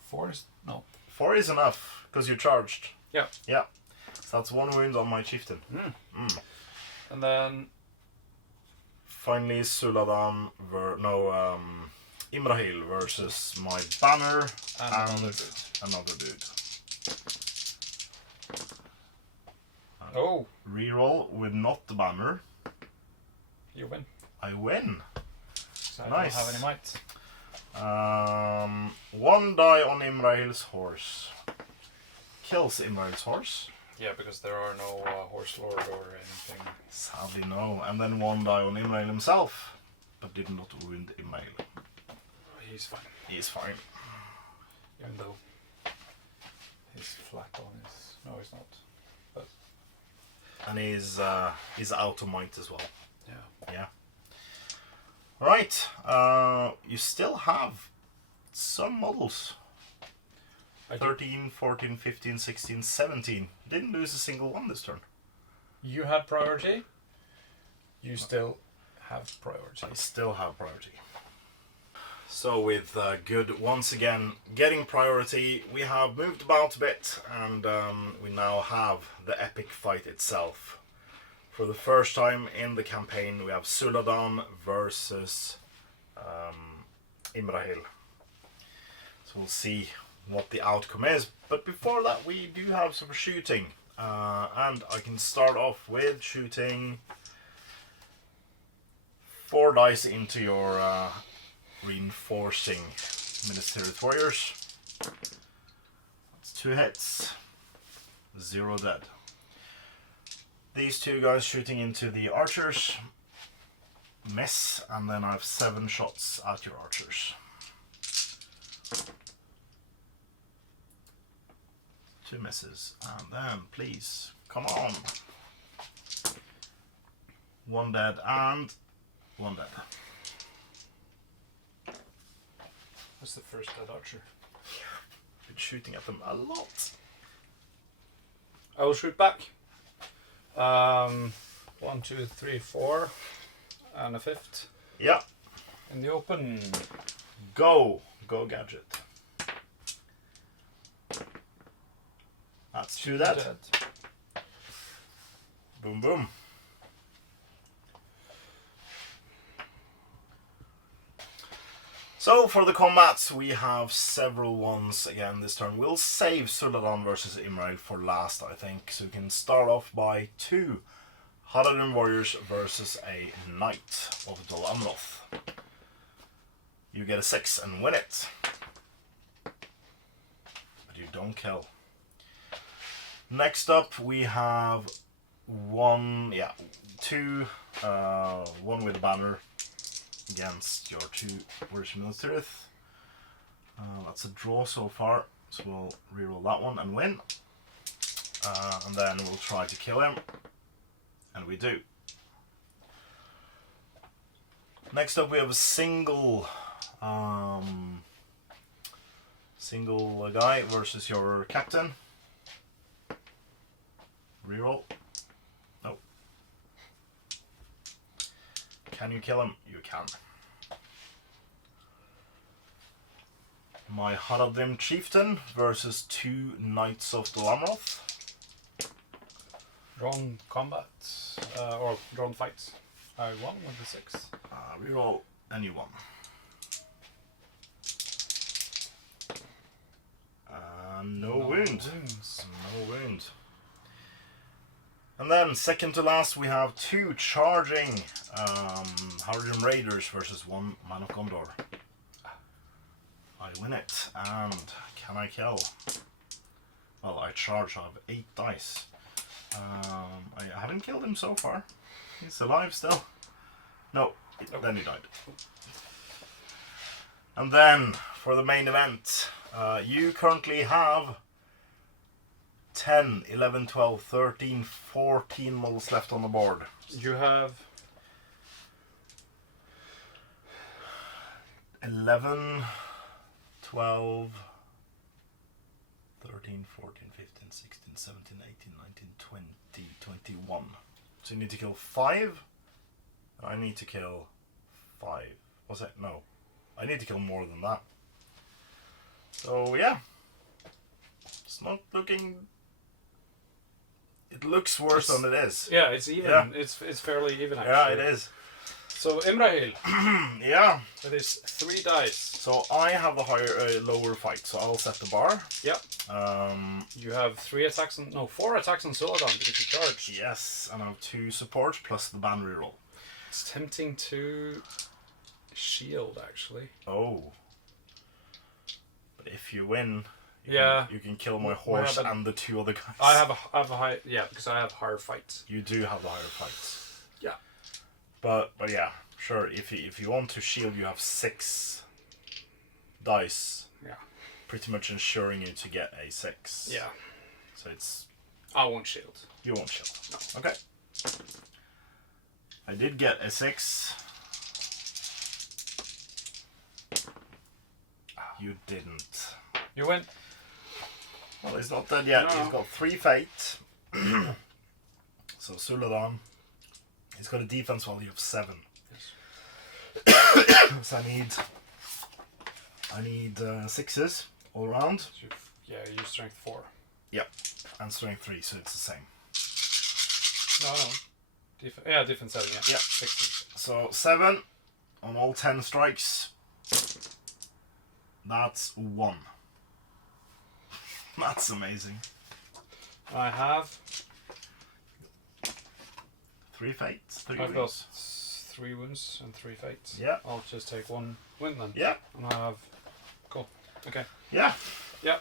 4 is... No. 4 is enough, because you charged. Yeah. Yeah. So that's 1 wound on my chieftain. And then... Finally, Suladân Imrahil versus my banner And another dude. Another dude. Oh! Reroll with not the banner. You win. I win. So I Nice. don't have any might. 1 die on Imrahil's horse. Kills Imrahil's horse. Yeah, because there are no horse lord or anything. Sadly no. And then 1 die on Imrahil himself. But did not wound Imrahil. He's fine. He is fine. Even though he's flat on his... No, he's not. But And he's out of might as well. yeah. Yeah. Right. You still have some models. I do. 13, 14, 15, 16, 17. Didn't lose a single one this turn. You had priority. You still have priority. I still have priority. So with good once again getting priority, we have moved about a bit, and we now have the epic fight itself. For the first time in the campaign, we have Suladân versus Imrahil. So we'll see what the outcome is. But before that, we do have some shooting. And I can start off with shooting 4 dice into your reinforcing Ministerial Warriors. That's 2 hits, 0 dead. These 2 guys shooting into the archers, miss, and then I have 7 shots at your archers. 2 misses, and then please, come on. 1 dead and 1 dead. What's the first dead archer? Been shooting at them a lot. I will shoot back. 1, 2, 3, 4, and a 5th Yeah, in the open. go gadget. That's 2 dead. Boom boom. So for the combats, we have several ones again this turn. We'll save Suladân versus Imrahil for last, I think. So we can start off by 2 Harnen warriors versus a knight of Dol Amroth. You get a 6 and win it. But you don't kill. Next up we have 1 with a banner against your 2 Warriors Military. That's a draw so far, so we'll reroll that one and win. And then we'll try to kill him, and we do. Next up we have a single guy versus your captain. Reroll. No. Can you kill him? You can. My Harmindon chieftain versus 2 knights of the Lamroth. Drawn combat, or drawn fights. I won with the 6. Reroll any one. No wound. Wounds. No wound. And then, second to last, we have 2 charging Harden Raiders versus 1 Man of Gondor. I win it, and can I kill? Well, I charge, I have 8 dice. I haven't killed him so far. He's alive still. No, then he died. And then, for the main event, you currently have 10, 11, 12, 13, 14 models left on the board. You have 11, 12, 13, 14, 15, 16, 17, 18, 19, 20, 21. So you need to kill 5. I need to kill 5. Was it? No. I need to kill more than that. So yeah. It's not looking... It looks worse than it is. Yeah, it's even. Yeah. It's fairly even actually. Yeah, it is. So Imrahil, Yeah. that is 3 dice. So I have the higher, lower fight, so I'll set the bar. Yep. You have 4 attacks on Suladân because you charged. Yes, and I have 2 support plus the ban reroll. It's tempting to shield actually. Oh. But if you win, you can kill my horse and the 2 other guys. I have a high, because I have higher fights. You do have the higher fights. Yeah. But yeah, sure. If you want to shield, you have 6 dice. Yeah. Pretty much ensuring you to get a 6. Yeah. So it's... I won't shield. You won't shield. No. Okay. I did get a 6. You didn't. You win. Well, he's not dead yet. No. He's got 3 fate. So Suladân. He's got a defense value of 7. Yes. So I need 6s all around. So you use strength 4. Yep. And strength 3, so it's the same. No. Defense 7, yeah. 60. So 7 on all 10 strikes. That's 1. That's amazing. I have 3 fates, 3 I've wounds. got 3 wounds and 3 fates. Yeah. I'll just take 1 win then. Yeah. And I have... Cool. Okay. Yeah. Yeah.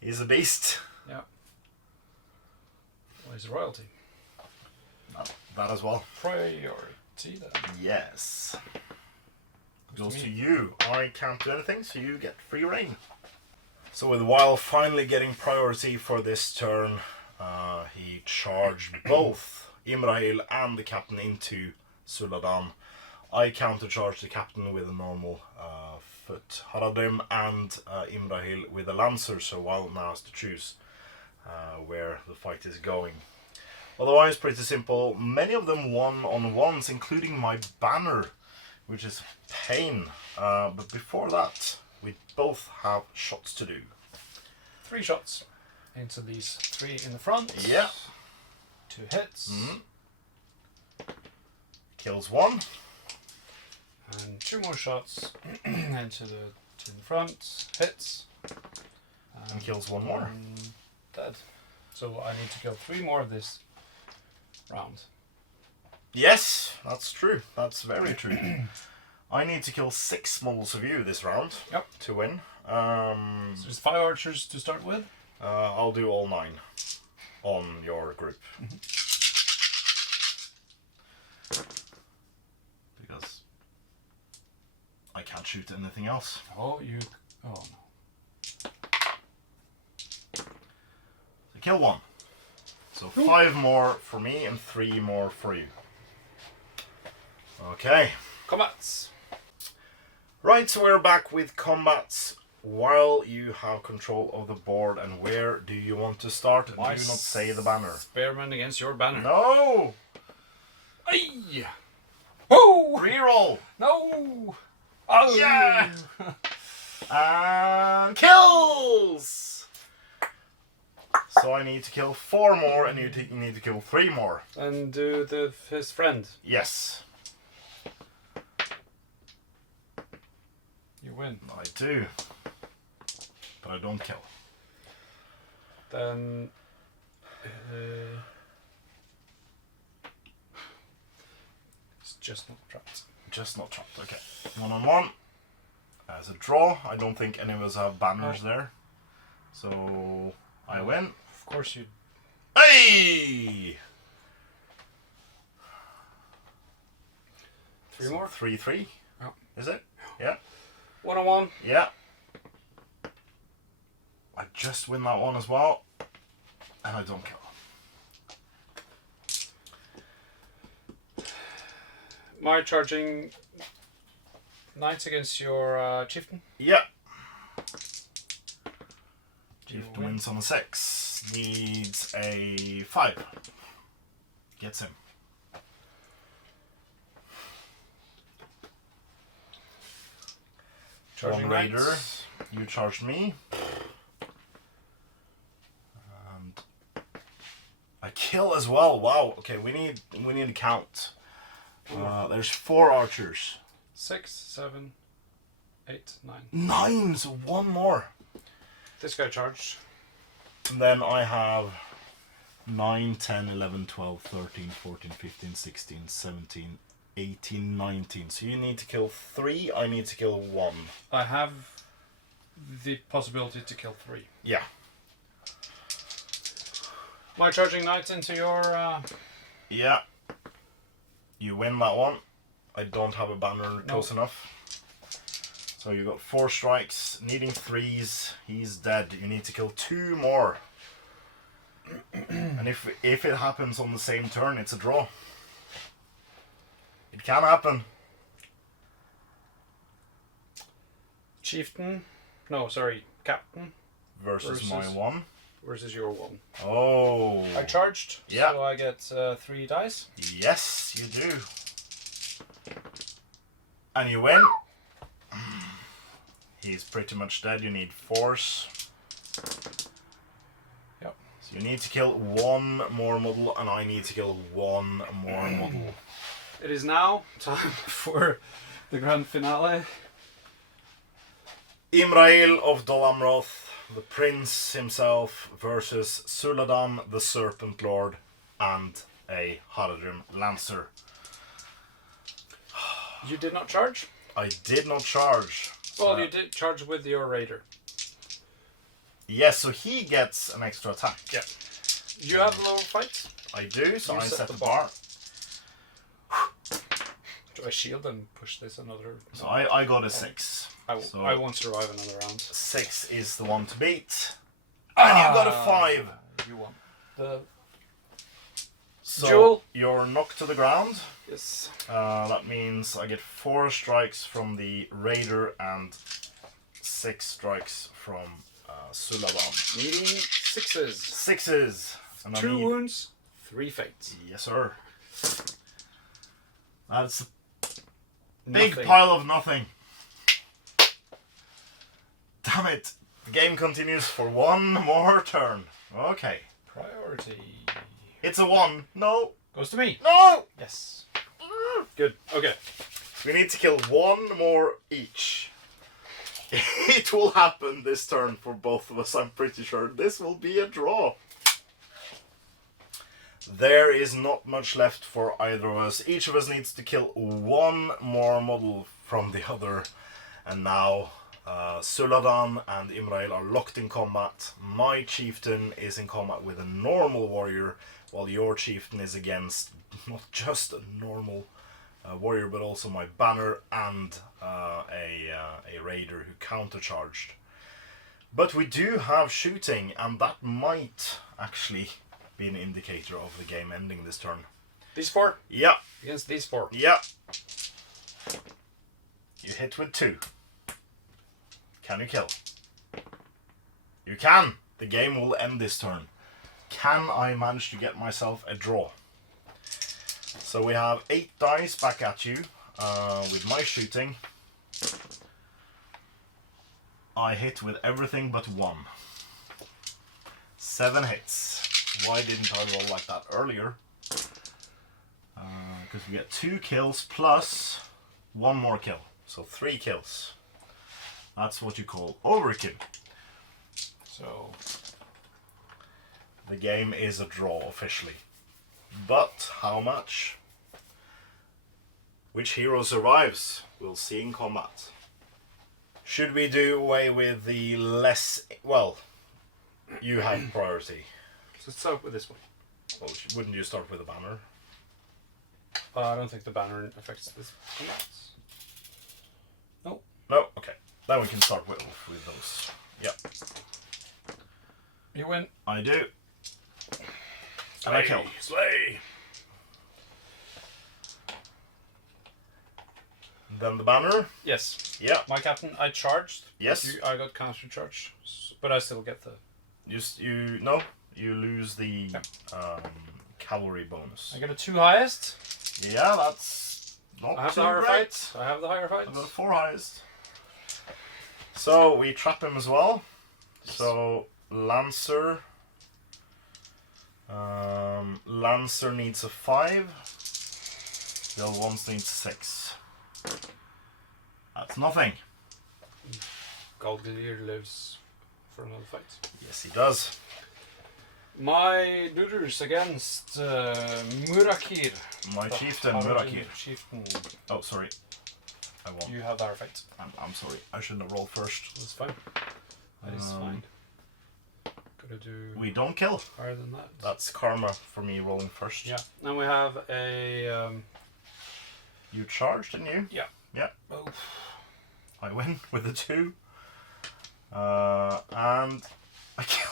He's a beast. Yeah. Well, he's royalty. That as well. Priority then. Yes. Goes to to me. you. I can't do anything, so you get free reign. So with Weil finally getting priority for this turn, he charged both Imrahil and the captain into Suladân. I countercharged the captain with a normal foot Harmindon and Imrahil with a lancer, so Weil now has to choose where the fight is going. Otherwise, pretty simple. Many of them 1-on-1s, including my banner, which is pain. But before that, we both have shots to do. 3 shots into these 3 in the front. Yeah. 2 hits. Kills 1. And 2 more shots into the 2 in the front. Hits. And kills 1 more. Dead. So I need to kill 3 more of this round. Yes, that's true. That's very true. I need to kill 6 models of you this round to win. So there's 5 archers to start with. I'll do all 9 on your group. Because I can't shoot anything else. Oh no. So kill 1. So 5 more for me and 3 more for you. Okay. Combats. Right, so we're back with combats. While you have control of the board, and where do you want to start? And do not say the banner. Spearman against your banner. No! Aye! Oh! Reroll! No! Oh! Yeah! And kills! So I need to kill 4 more and you need to kill 3 more. And do his friend. Yes. You win. I do. But I don't kill. Then... it's just not trapped. Just not trapped, okay. 1-on-1. As a draw. I don't think any of us have banners there. So I win. Of course you... Hey! 3 more? 3-3. Oh. Is it? Yeah. 1-on-1. Yeah. I just win that one as well. And I don't kill. My charging knights against your chieftain. Yeah. Chieftain wins on a 6. Needs a 5. Gets him. Charging One raider. knights. You charged me. And I kill as well. Wow. Okay, we need to count. There's 4 archers. 6, 7, 8, 9. 9, so 1 more. This guy charged. And then I have 9, 10, 11, 12, 13, 14, 15, 16, 17, 18, 19. So you need to kill 3, I need to kill 1. I have the possibility to kill 3. Yeah. My charging knights into your... Yeah. You win that one. I don't have a banner close enough. So you got 4 strikes, needing 3s. He's dead. You need to kill 2 more. And if it happens on the same turn, it's a draw. It can happen. Chieftain. No, sorry. Captain. Versus my 1. Versus your 1. Oh. I charged. Yeah. So I get 3 dice. Yes, you do. And you win. He's pretty much dead. You need force. Yep. So you need to kill 1 more model, and I need to kill 1 more model. It is now time for the grand finale. Imrahil of Dol Amroth, the prince himself, versus Suladân, the serpent lord, and a Haradrim lancer. You did not charge? I did not charge. Well, you did charge with your raider. Yes, so he gets an extra attack. Yeah. You have lower fights? I do, so You I set the the bar. Do I shield and push this another? So I got a 6. I won't survive another round. 6 is the one to beat. And you got a 5. You won. The So Jewel. you're knocked to the ground. yes. That means I get 4 strikes from the raider and 6 strikes from Suladân. Needing 6s. 6s. And I 2 need... wounds, 3 fates. Yes, sir. That's a big Nothing. pile of nothing. Damn it. The game continues for 1 more turn. Okay. Priority. It's a 1. No. Goes to me. No! Yes. Good. Okay. We need to kill 1 more each. It will happen this turn for both of us, I'm pretty sure. This will be a draw. There is not much left for either of us. Each of us needs to kill 1 more model from the other. And now Suladân and Imrahil are locked in combat. My chieftain is in combat with a normal warrior, while your chieftain is against not just a normal warrior, but also my banner and a raider who countercharged. But we do have shooting, and that might actually be an indicator of the game ending this turn. These 4 Yeah, against these 4. yeah. You hit with 2. Can you kill? You can! The game will end this turn. Can I manage to get myself a draw? So we have 8 dice back at you with my shooting. I hit with everything but 1. 7 hits. Why didn't I roll like that earlier? Because we get 2 kills plus 1 more kill. So 3 kills. That's what you call overkill. So the game is a draw officially. But how much? Which hero survives? We'll see in combat. Should we do away with the less... Well, you have priority. So let's start with this one. Well, wouldn't you start with a banner? I don't think the banner affects this combat. No. No? Okay. Then we can start with those. Yep. You win. I do. And I kill. Slay! Then the banner. Yes. Yeah. My captain, I charged. Yes. I got counter charge, but I still get the... You lose the cavalry bonus. I get a 2 highest. Yeah, that's not I have too the higher great. fight. I have the higher fight. I've got 4 highest. So we trap him as well. Yes. So Lancer. Lancer needs a 5. The other ones needs 6. That's nothing. Galgalier lives for another fight. Yes, he does. My Duders against Murakir. My The chieftain, Harmindon Murakir. Chieftain. Oh, sorry. I won. You have the higher fight. I'm sorry. I shouldn't have rolled first. That's fine. That is fine. Gotta do We don't kill. higher than that. That's karma for me rolling first. Yeah. Then we have a... You charged, didn't you? Yeah. Yeah. Oh. I win with a 2. And I kill.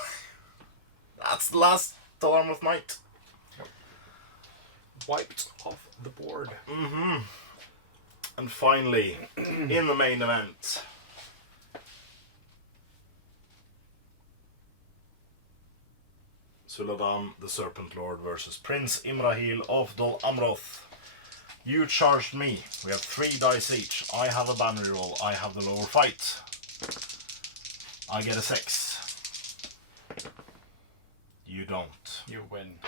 That's the last alarm of night. Wiped off the board. Mm-hmm. And finally, in the main event, Suladân, the Serpent Lord, versus Prince Imrahil of Dol Amroth. You charged me. We have 3 dice each. I have a banner roll. I have the lower fight. I get a 6. You don't. You win.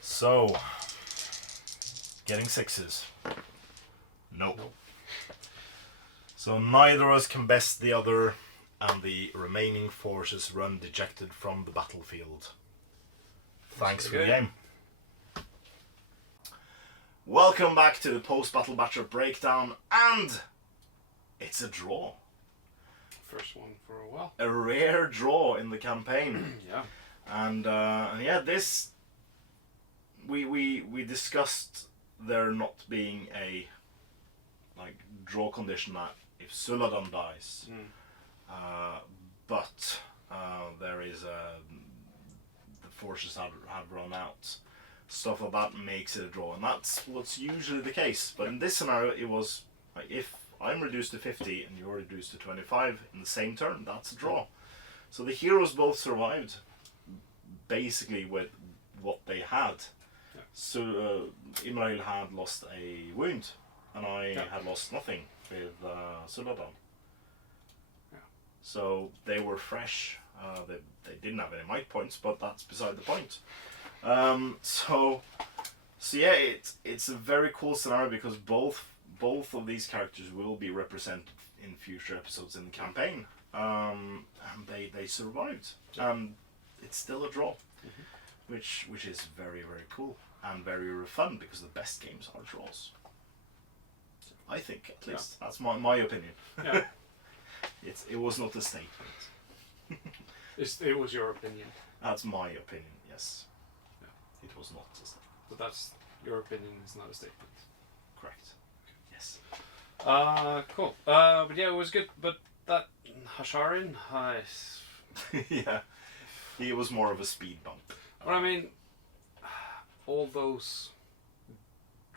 So, getting 6s. Nope. Nope. So neither of us can best the other, and the remaining forces run dejected from the battlefield. Thanks for the game. Welcome back to the post-battle matchup breakdown, and it's a draw. First one for a while. A rare draw in the campaign. Yeah. And yeah, this we discussed there not being a draw condition that if Suladân dies, but there is the forces have run out. Stuff like that makes it a draw, and that's what's usually the case. But in this scenario, it was if I'm reduced to 50 and you're reduced to 25 in the same turn, that's a draw. So the heroes both survived, basically with what they had. Yeah. So Imrahil had lost a wound, and I had lost nothing with Suladân. Yeah. So they were fresh. They didn't have any might points, but that's beside the point. So yeah, it's a very cool scenario because both of these characters will be represented in future episodes in the campaign, and they survived, and it's still a draw, which is very, very cool and very fun because the best games are draws. I think, at least that's my opinion. Yeah. It was not a statement. It was your opinion. That's my opinion. Yes. Yeah. It was not a statement. But that's your opinion. Is not a statement. Correct. Yes. Cool. But yeah, it was good. But that Hasharin, Yeah. He was more of a speed bump. But I mean, all those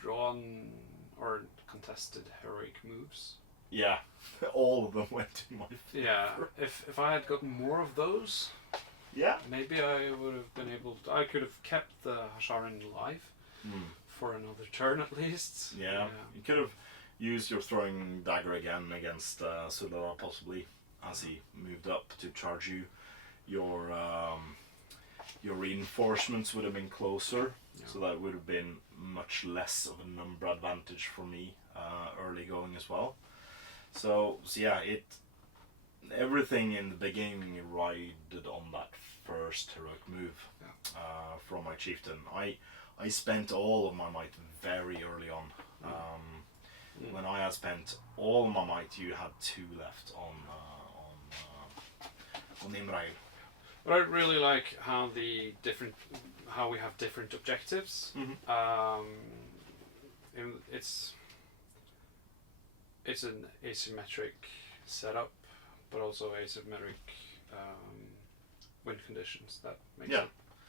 drawn or contested heroic moves. Yeah. All of them went to my favor. Yeah. If I had gotten more of those, Yeah. maybe I would have been able to. I could have kept the Hasharin alive for another turn at least. Yeah. You could have used your throwing dagger again against Suladân possibly. as he moved up to charge you. Your reinforcements would have been closer, so that would have been much less of a number advantage for me early going as well. So yeah, everything in the beginning rided on that first heroic move from my chieftain. I spent all of my might very early on. When I had spent all of my might, you had 2 left on Imrahil. But I really like how we have different objectives. It's an asymmetric setup, but also asymmetric wind conditions that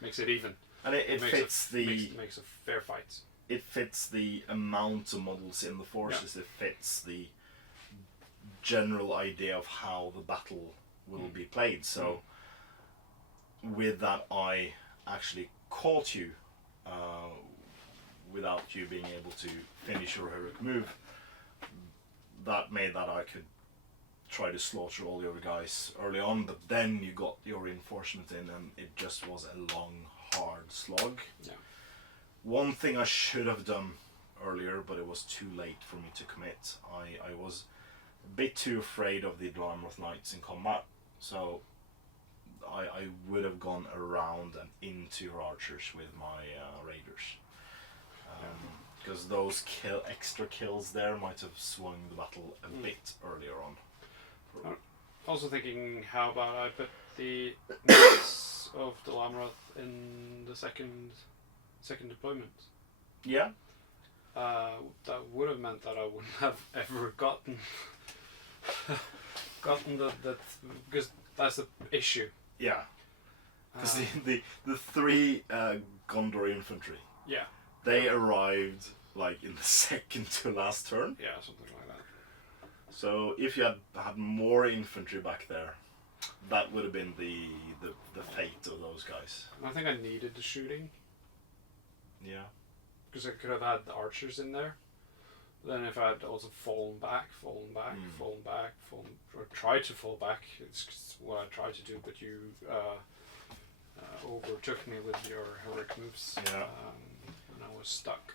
makes it even. And it fits makes a fair fight. It fits the amount of models in the forces. It fits the general idea of how the battle will be played. So with that, I actually caught you without you being able to finish your heroic move. That made that I could try to slaughter all your guys early on, but then you got your reinforcement in, and it just was a long, hard slog. Yeah. One thing I should have done earlier, but it was too late for me to commit. I was a bit too afraid of the Dwelamroth Knights in combat, so I would have gone around and into your archers with my raiders. Because those extra kills there might have swung the battle a bit earlier on. Also thinking, how about I put the knights of Dwelamroth in the second deployment? Yeah. That would have meant that I wouldn't have ever gotten the because that's the issue. Yeah. Because the 3 Gondor infantry. Yeah. They arrived like in the second to last turn. Yeah, something like that. So if you had more infantry back there, that would have been the fate of those guys. I think I needed the shooting. Yeah. Because I could have had the archers in there. Then if I had also fallen back, or tried to fall back, it's what I tried to do, but you overtook me with your heroic moves. Yeah. And I was stuck.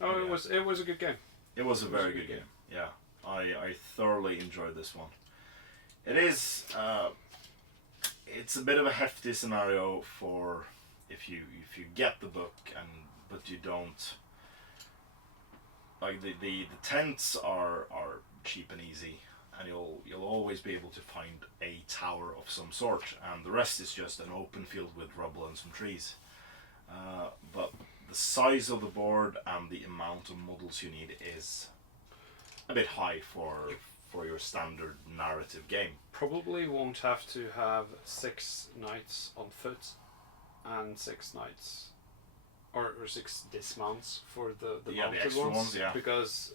Oh, yeah. It was a good game. It was a very good game. Yeah, I thoroughly enjoyed this one. It is it's a bit of a hefty scenario for if you get the book but you don't. Like the tents are cheap and easy, and you'll always be able to find a tower of some sort, and the rest is just an open field with rubble and some trees. But the size of the board and the amount of models you need is a bit high for your standard narrative game. Probably won't have to have 6 knights on foot and 6 knights or 6 dismounts for the mounted the extra ones, because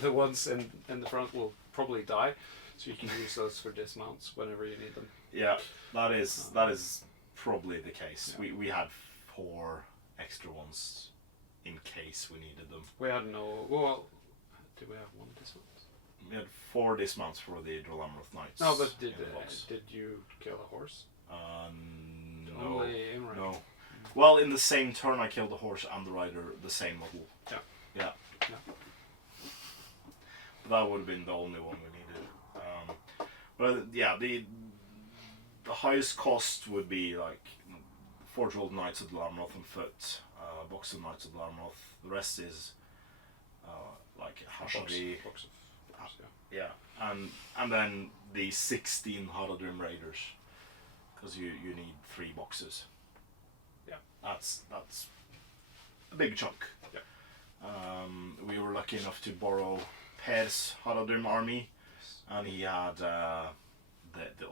the ones in the front will probably die, so you can use those for dismounts whenever you need them. Yeah, that is probably the case. Yeah. We had 4 extra ones in case we needed them. We had no. Well, did we have 1 dismount? We had 4 dismounts for the Dwelamroth Knights. No, but did you kill a horse? No. Only Imrahil. No. Well, in the same turn, I killed the horse and the rider, the same model. Yeah. That would have been the only one we needed. But yeah, the highest cost would be like 4 Drolled Knights of Dwelamroth on foot, box of Knights of Dwelamroth. The rest is like Hashari. Yeah, and then the 16 Haradrim Raiders, because you need 3 boxes. Yeah, that's a big chunk. Yeah. We were lucky enough to borrow Per's Haradrim army, and he had the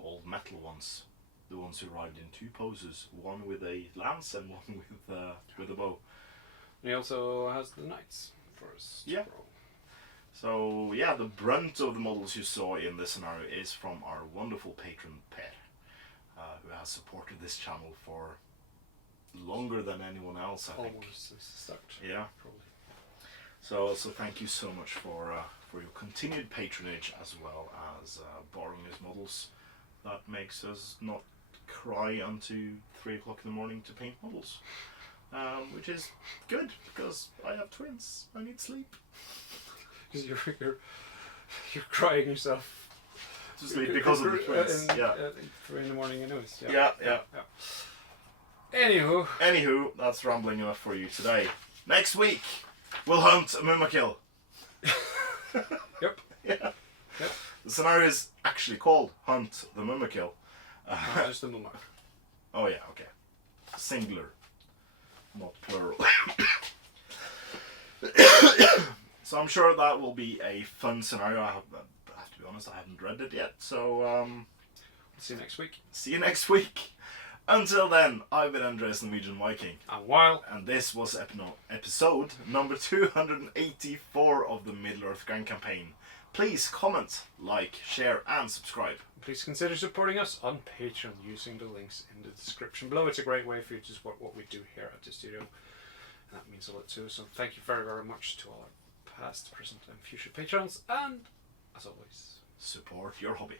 old metal ones, the ones who arrived in 2 poses, one with a lance and one with a bow. And he also has the knights for us. Yeah. So yeah, the brunt of the models you saw in this scenario is from our wonderful patron Per, who has supported this channel for longer than anyone else, I think. Almost since the start. Yeah. Probably. So thank you so much for your continued patronage, as well as borrowing these models. That makes us not cry unto 3 o'clock in the morning to paint models, which is good because I have twins. I need sleep. Because you're crying yourself To sleep because of the twins. Yeah. 3 in the morning, anyways. Yeah. Anywho, that's rambling enough for you today. Next week, we'll hunt a Mumakil. Yep. Yeah. Yep. The scenario is actually called Hunt the Mumakil. Just the Mumma. Oh yeah, okay. Singular, not plural. So I'm sure that will be a fun scenario. I have to be honest, I haven't read it yet. So See you next week. see you next week. Until then, I've been Andres Norwegian Viking. And while And this was episode number 284 of the Middle-earth Grand Campaign. Please comment, like, share and subscribe. please consider supporting us on Patreon using the links in the description below. It's a great way for you to support what we do here at the studio. And that means a lot too. So thank you very, very much to all our past, present and future patrons. And as always, Support your hobby.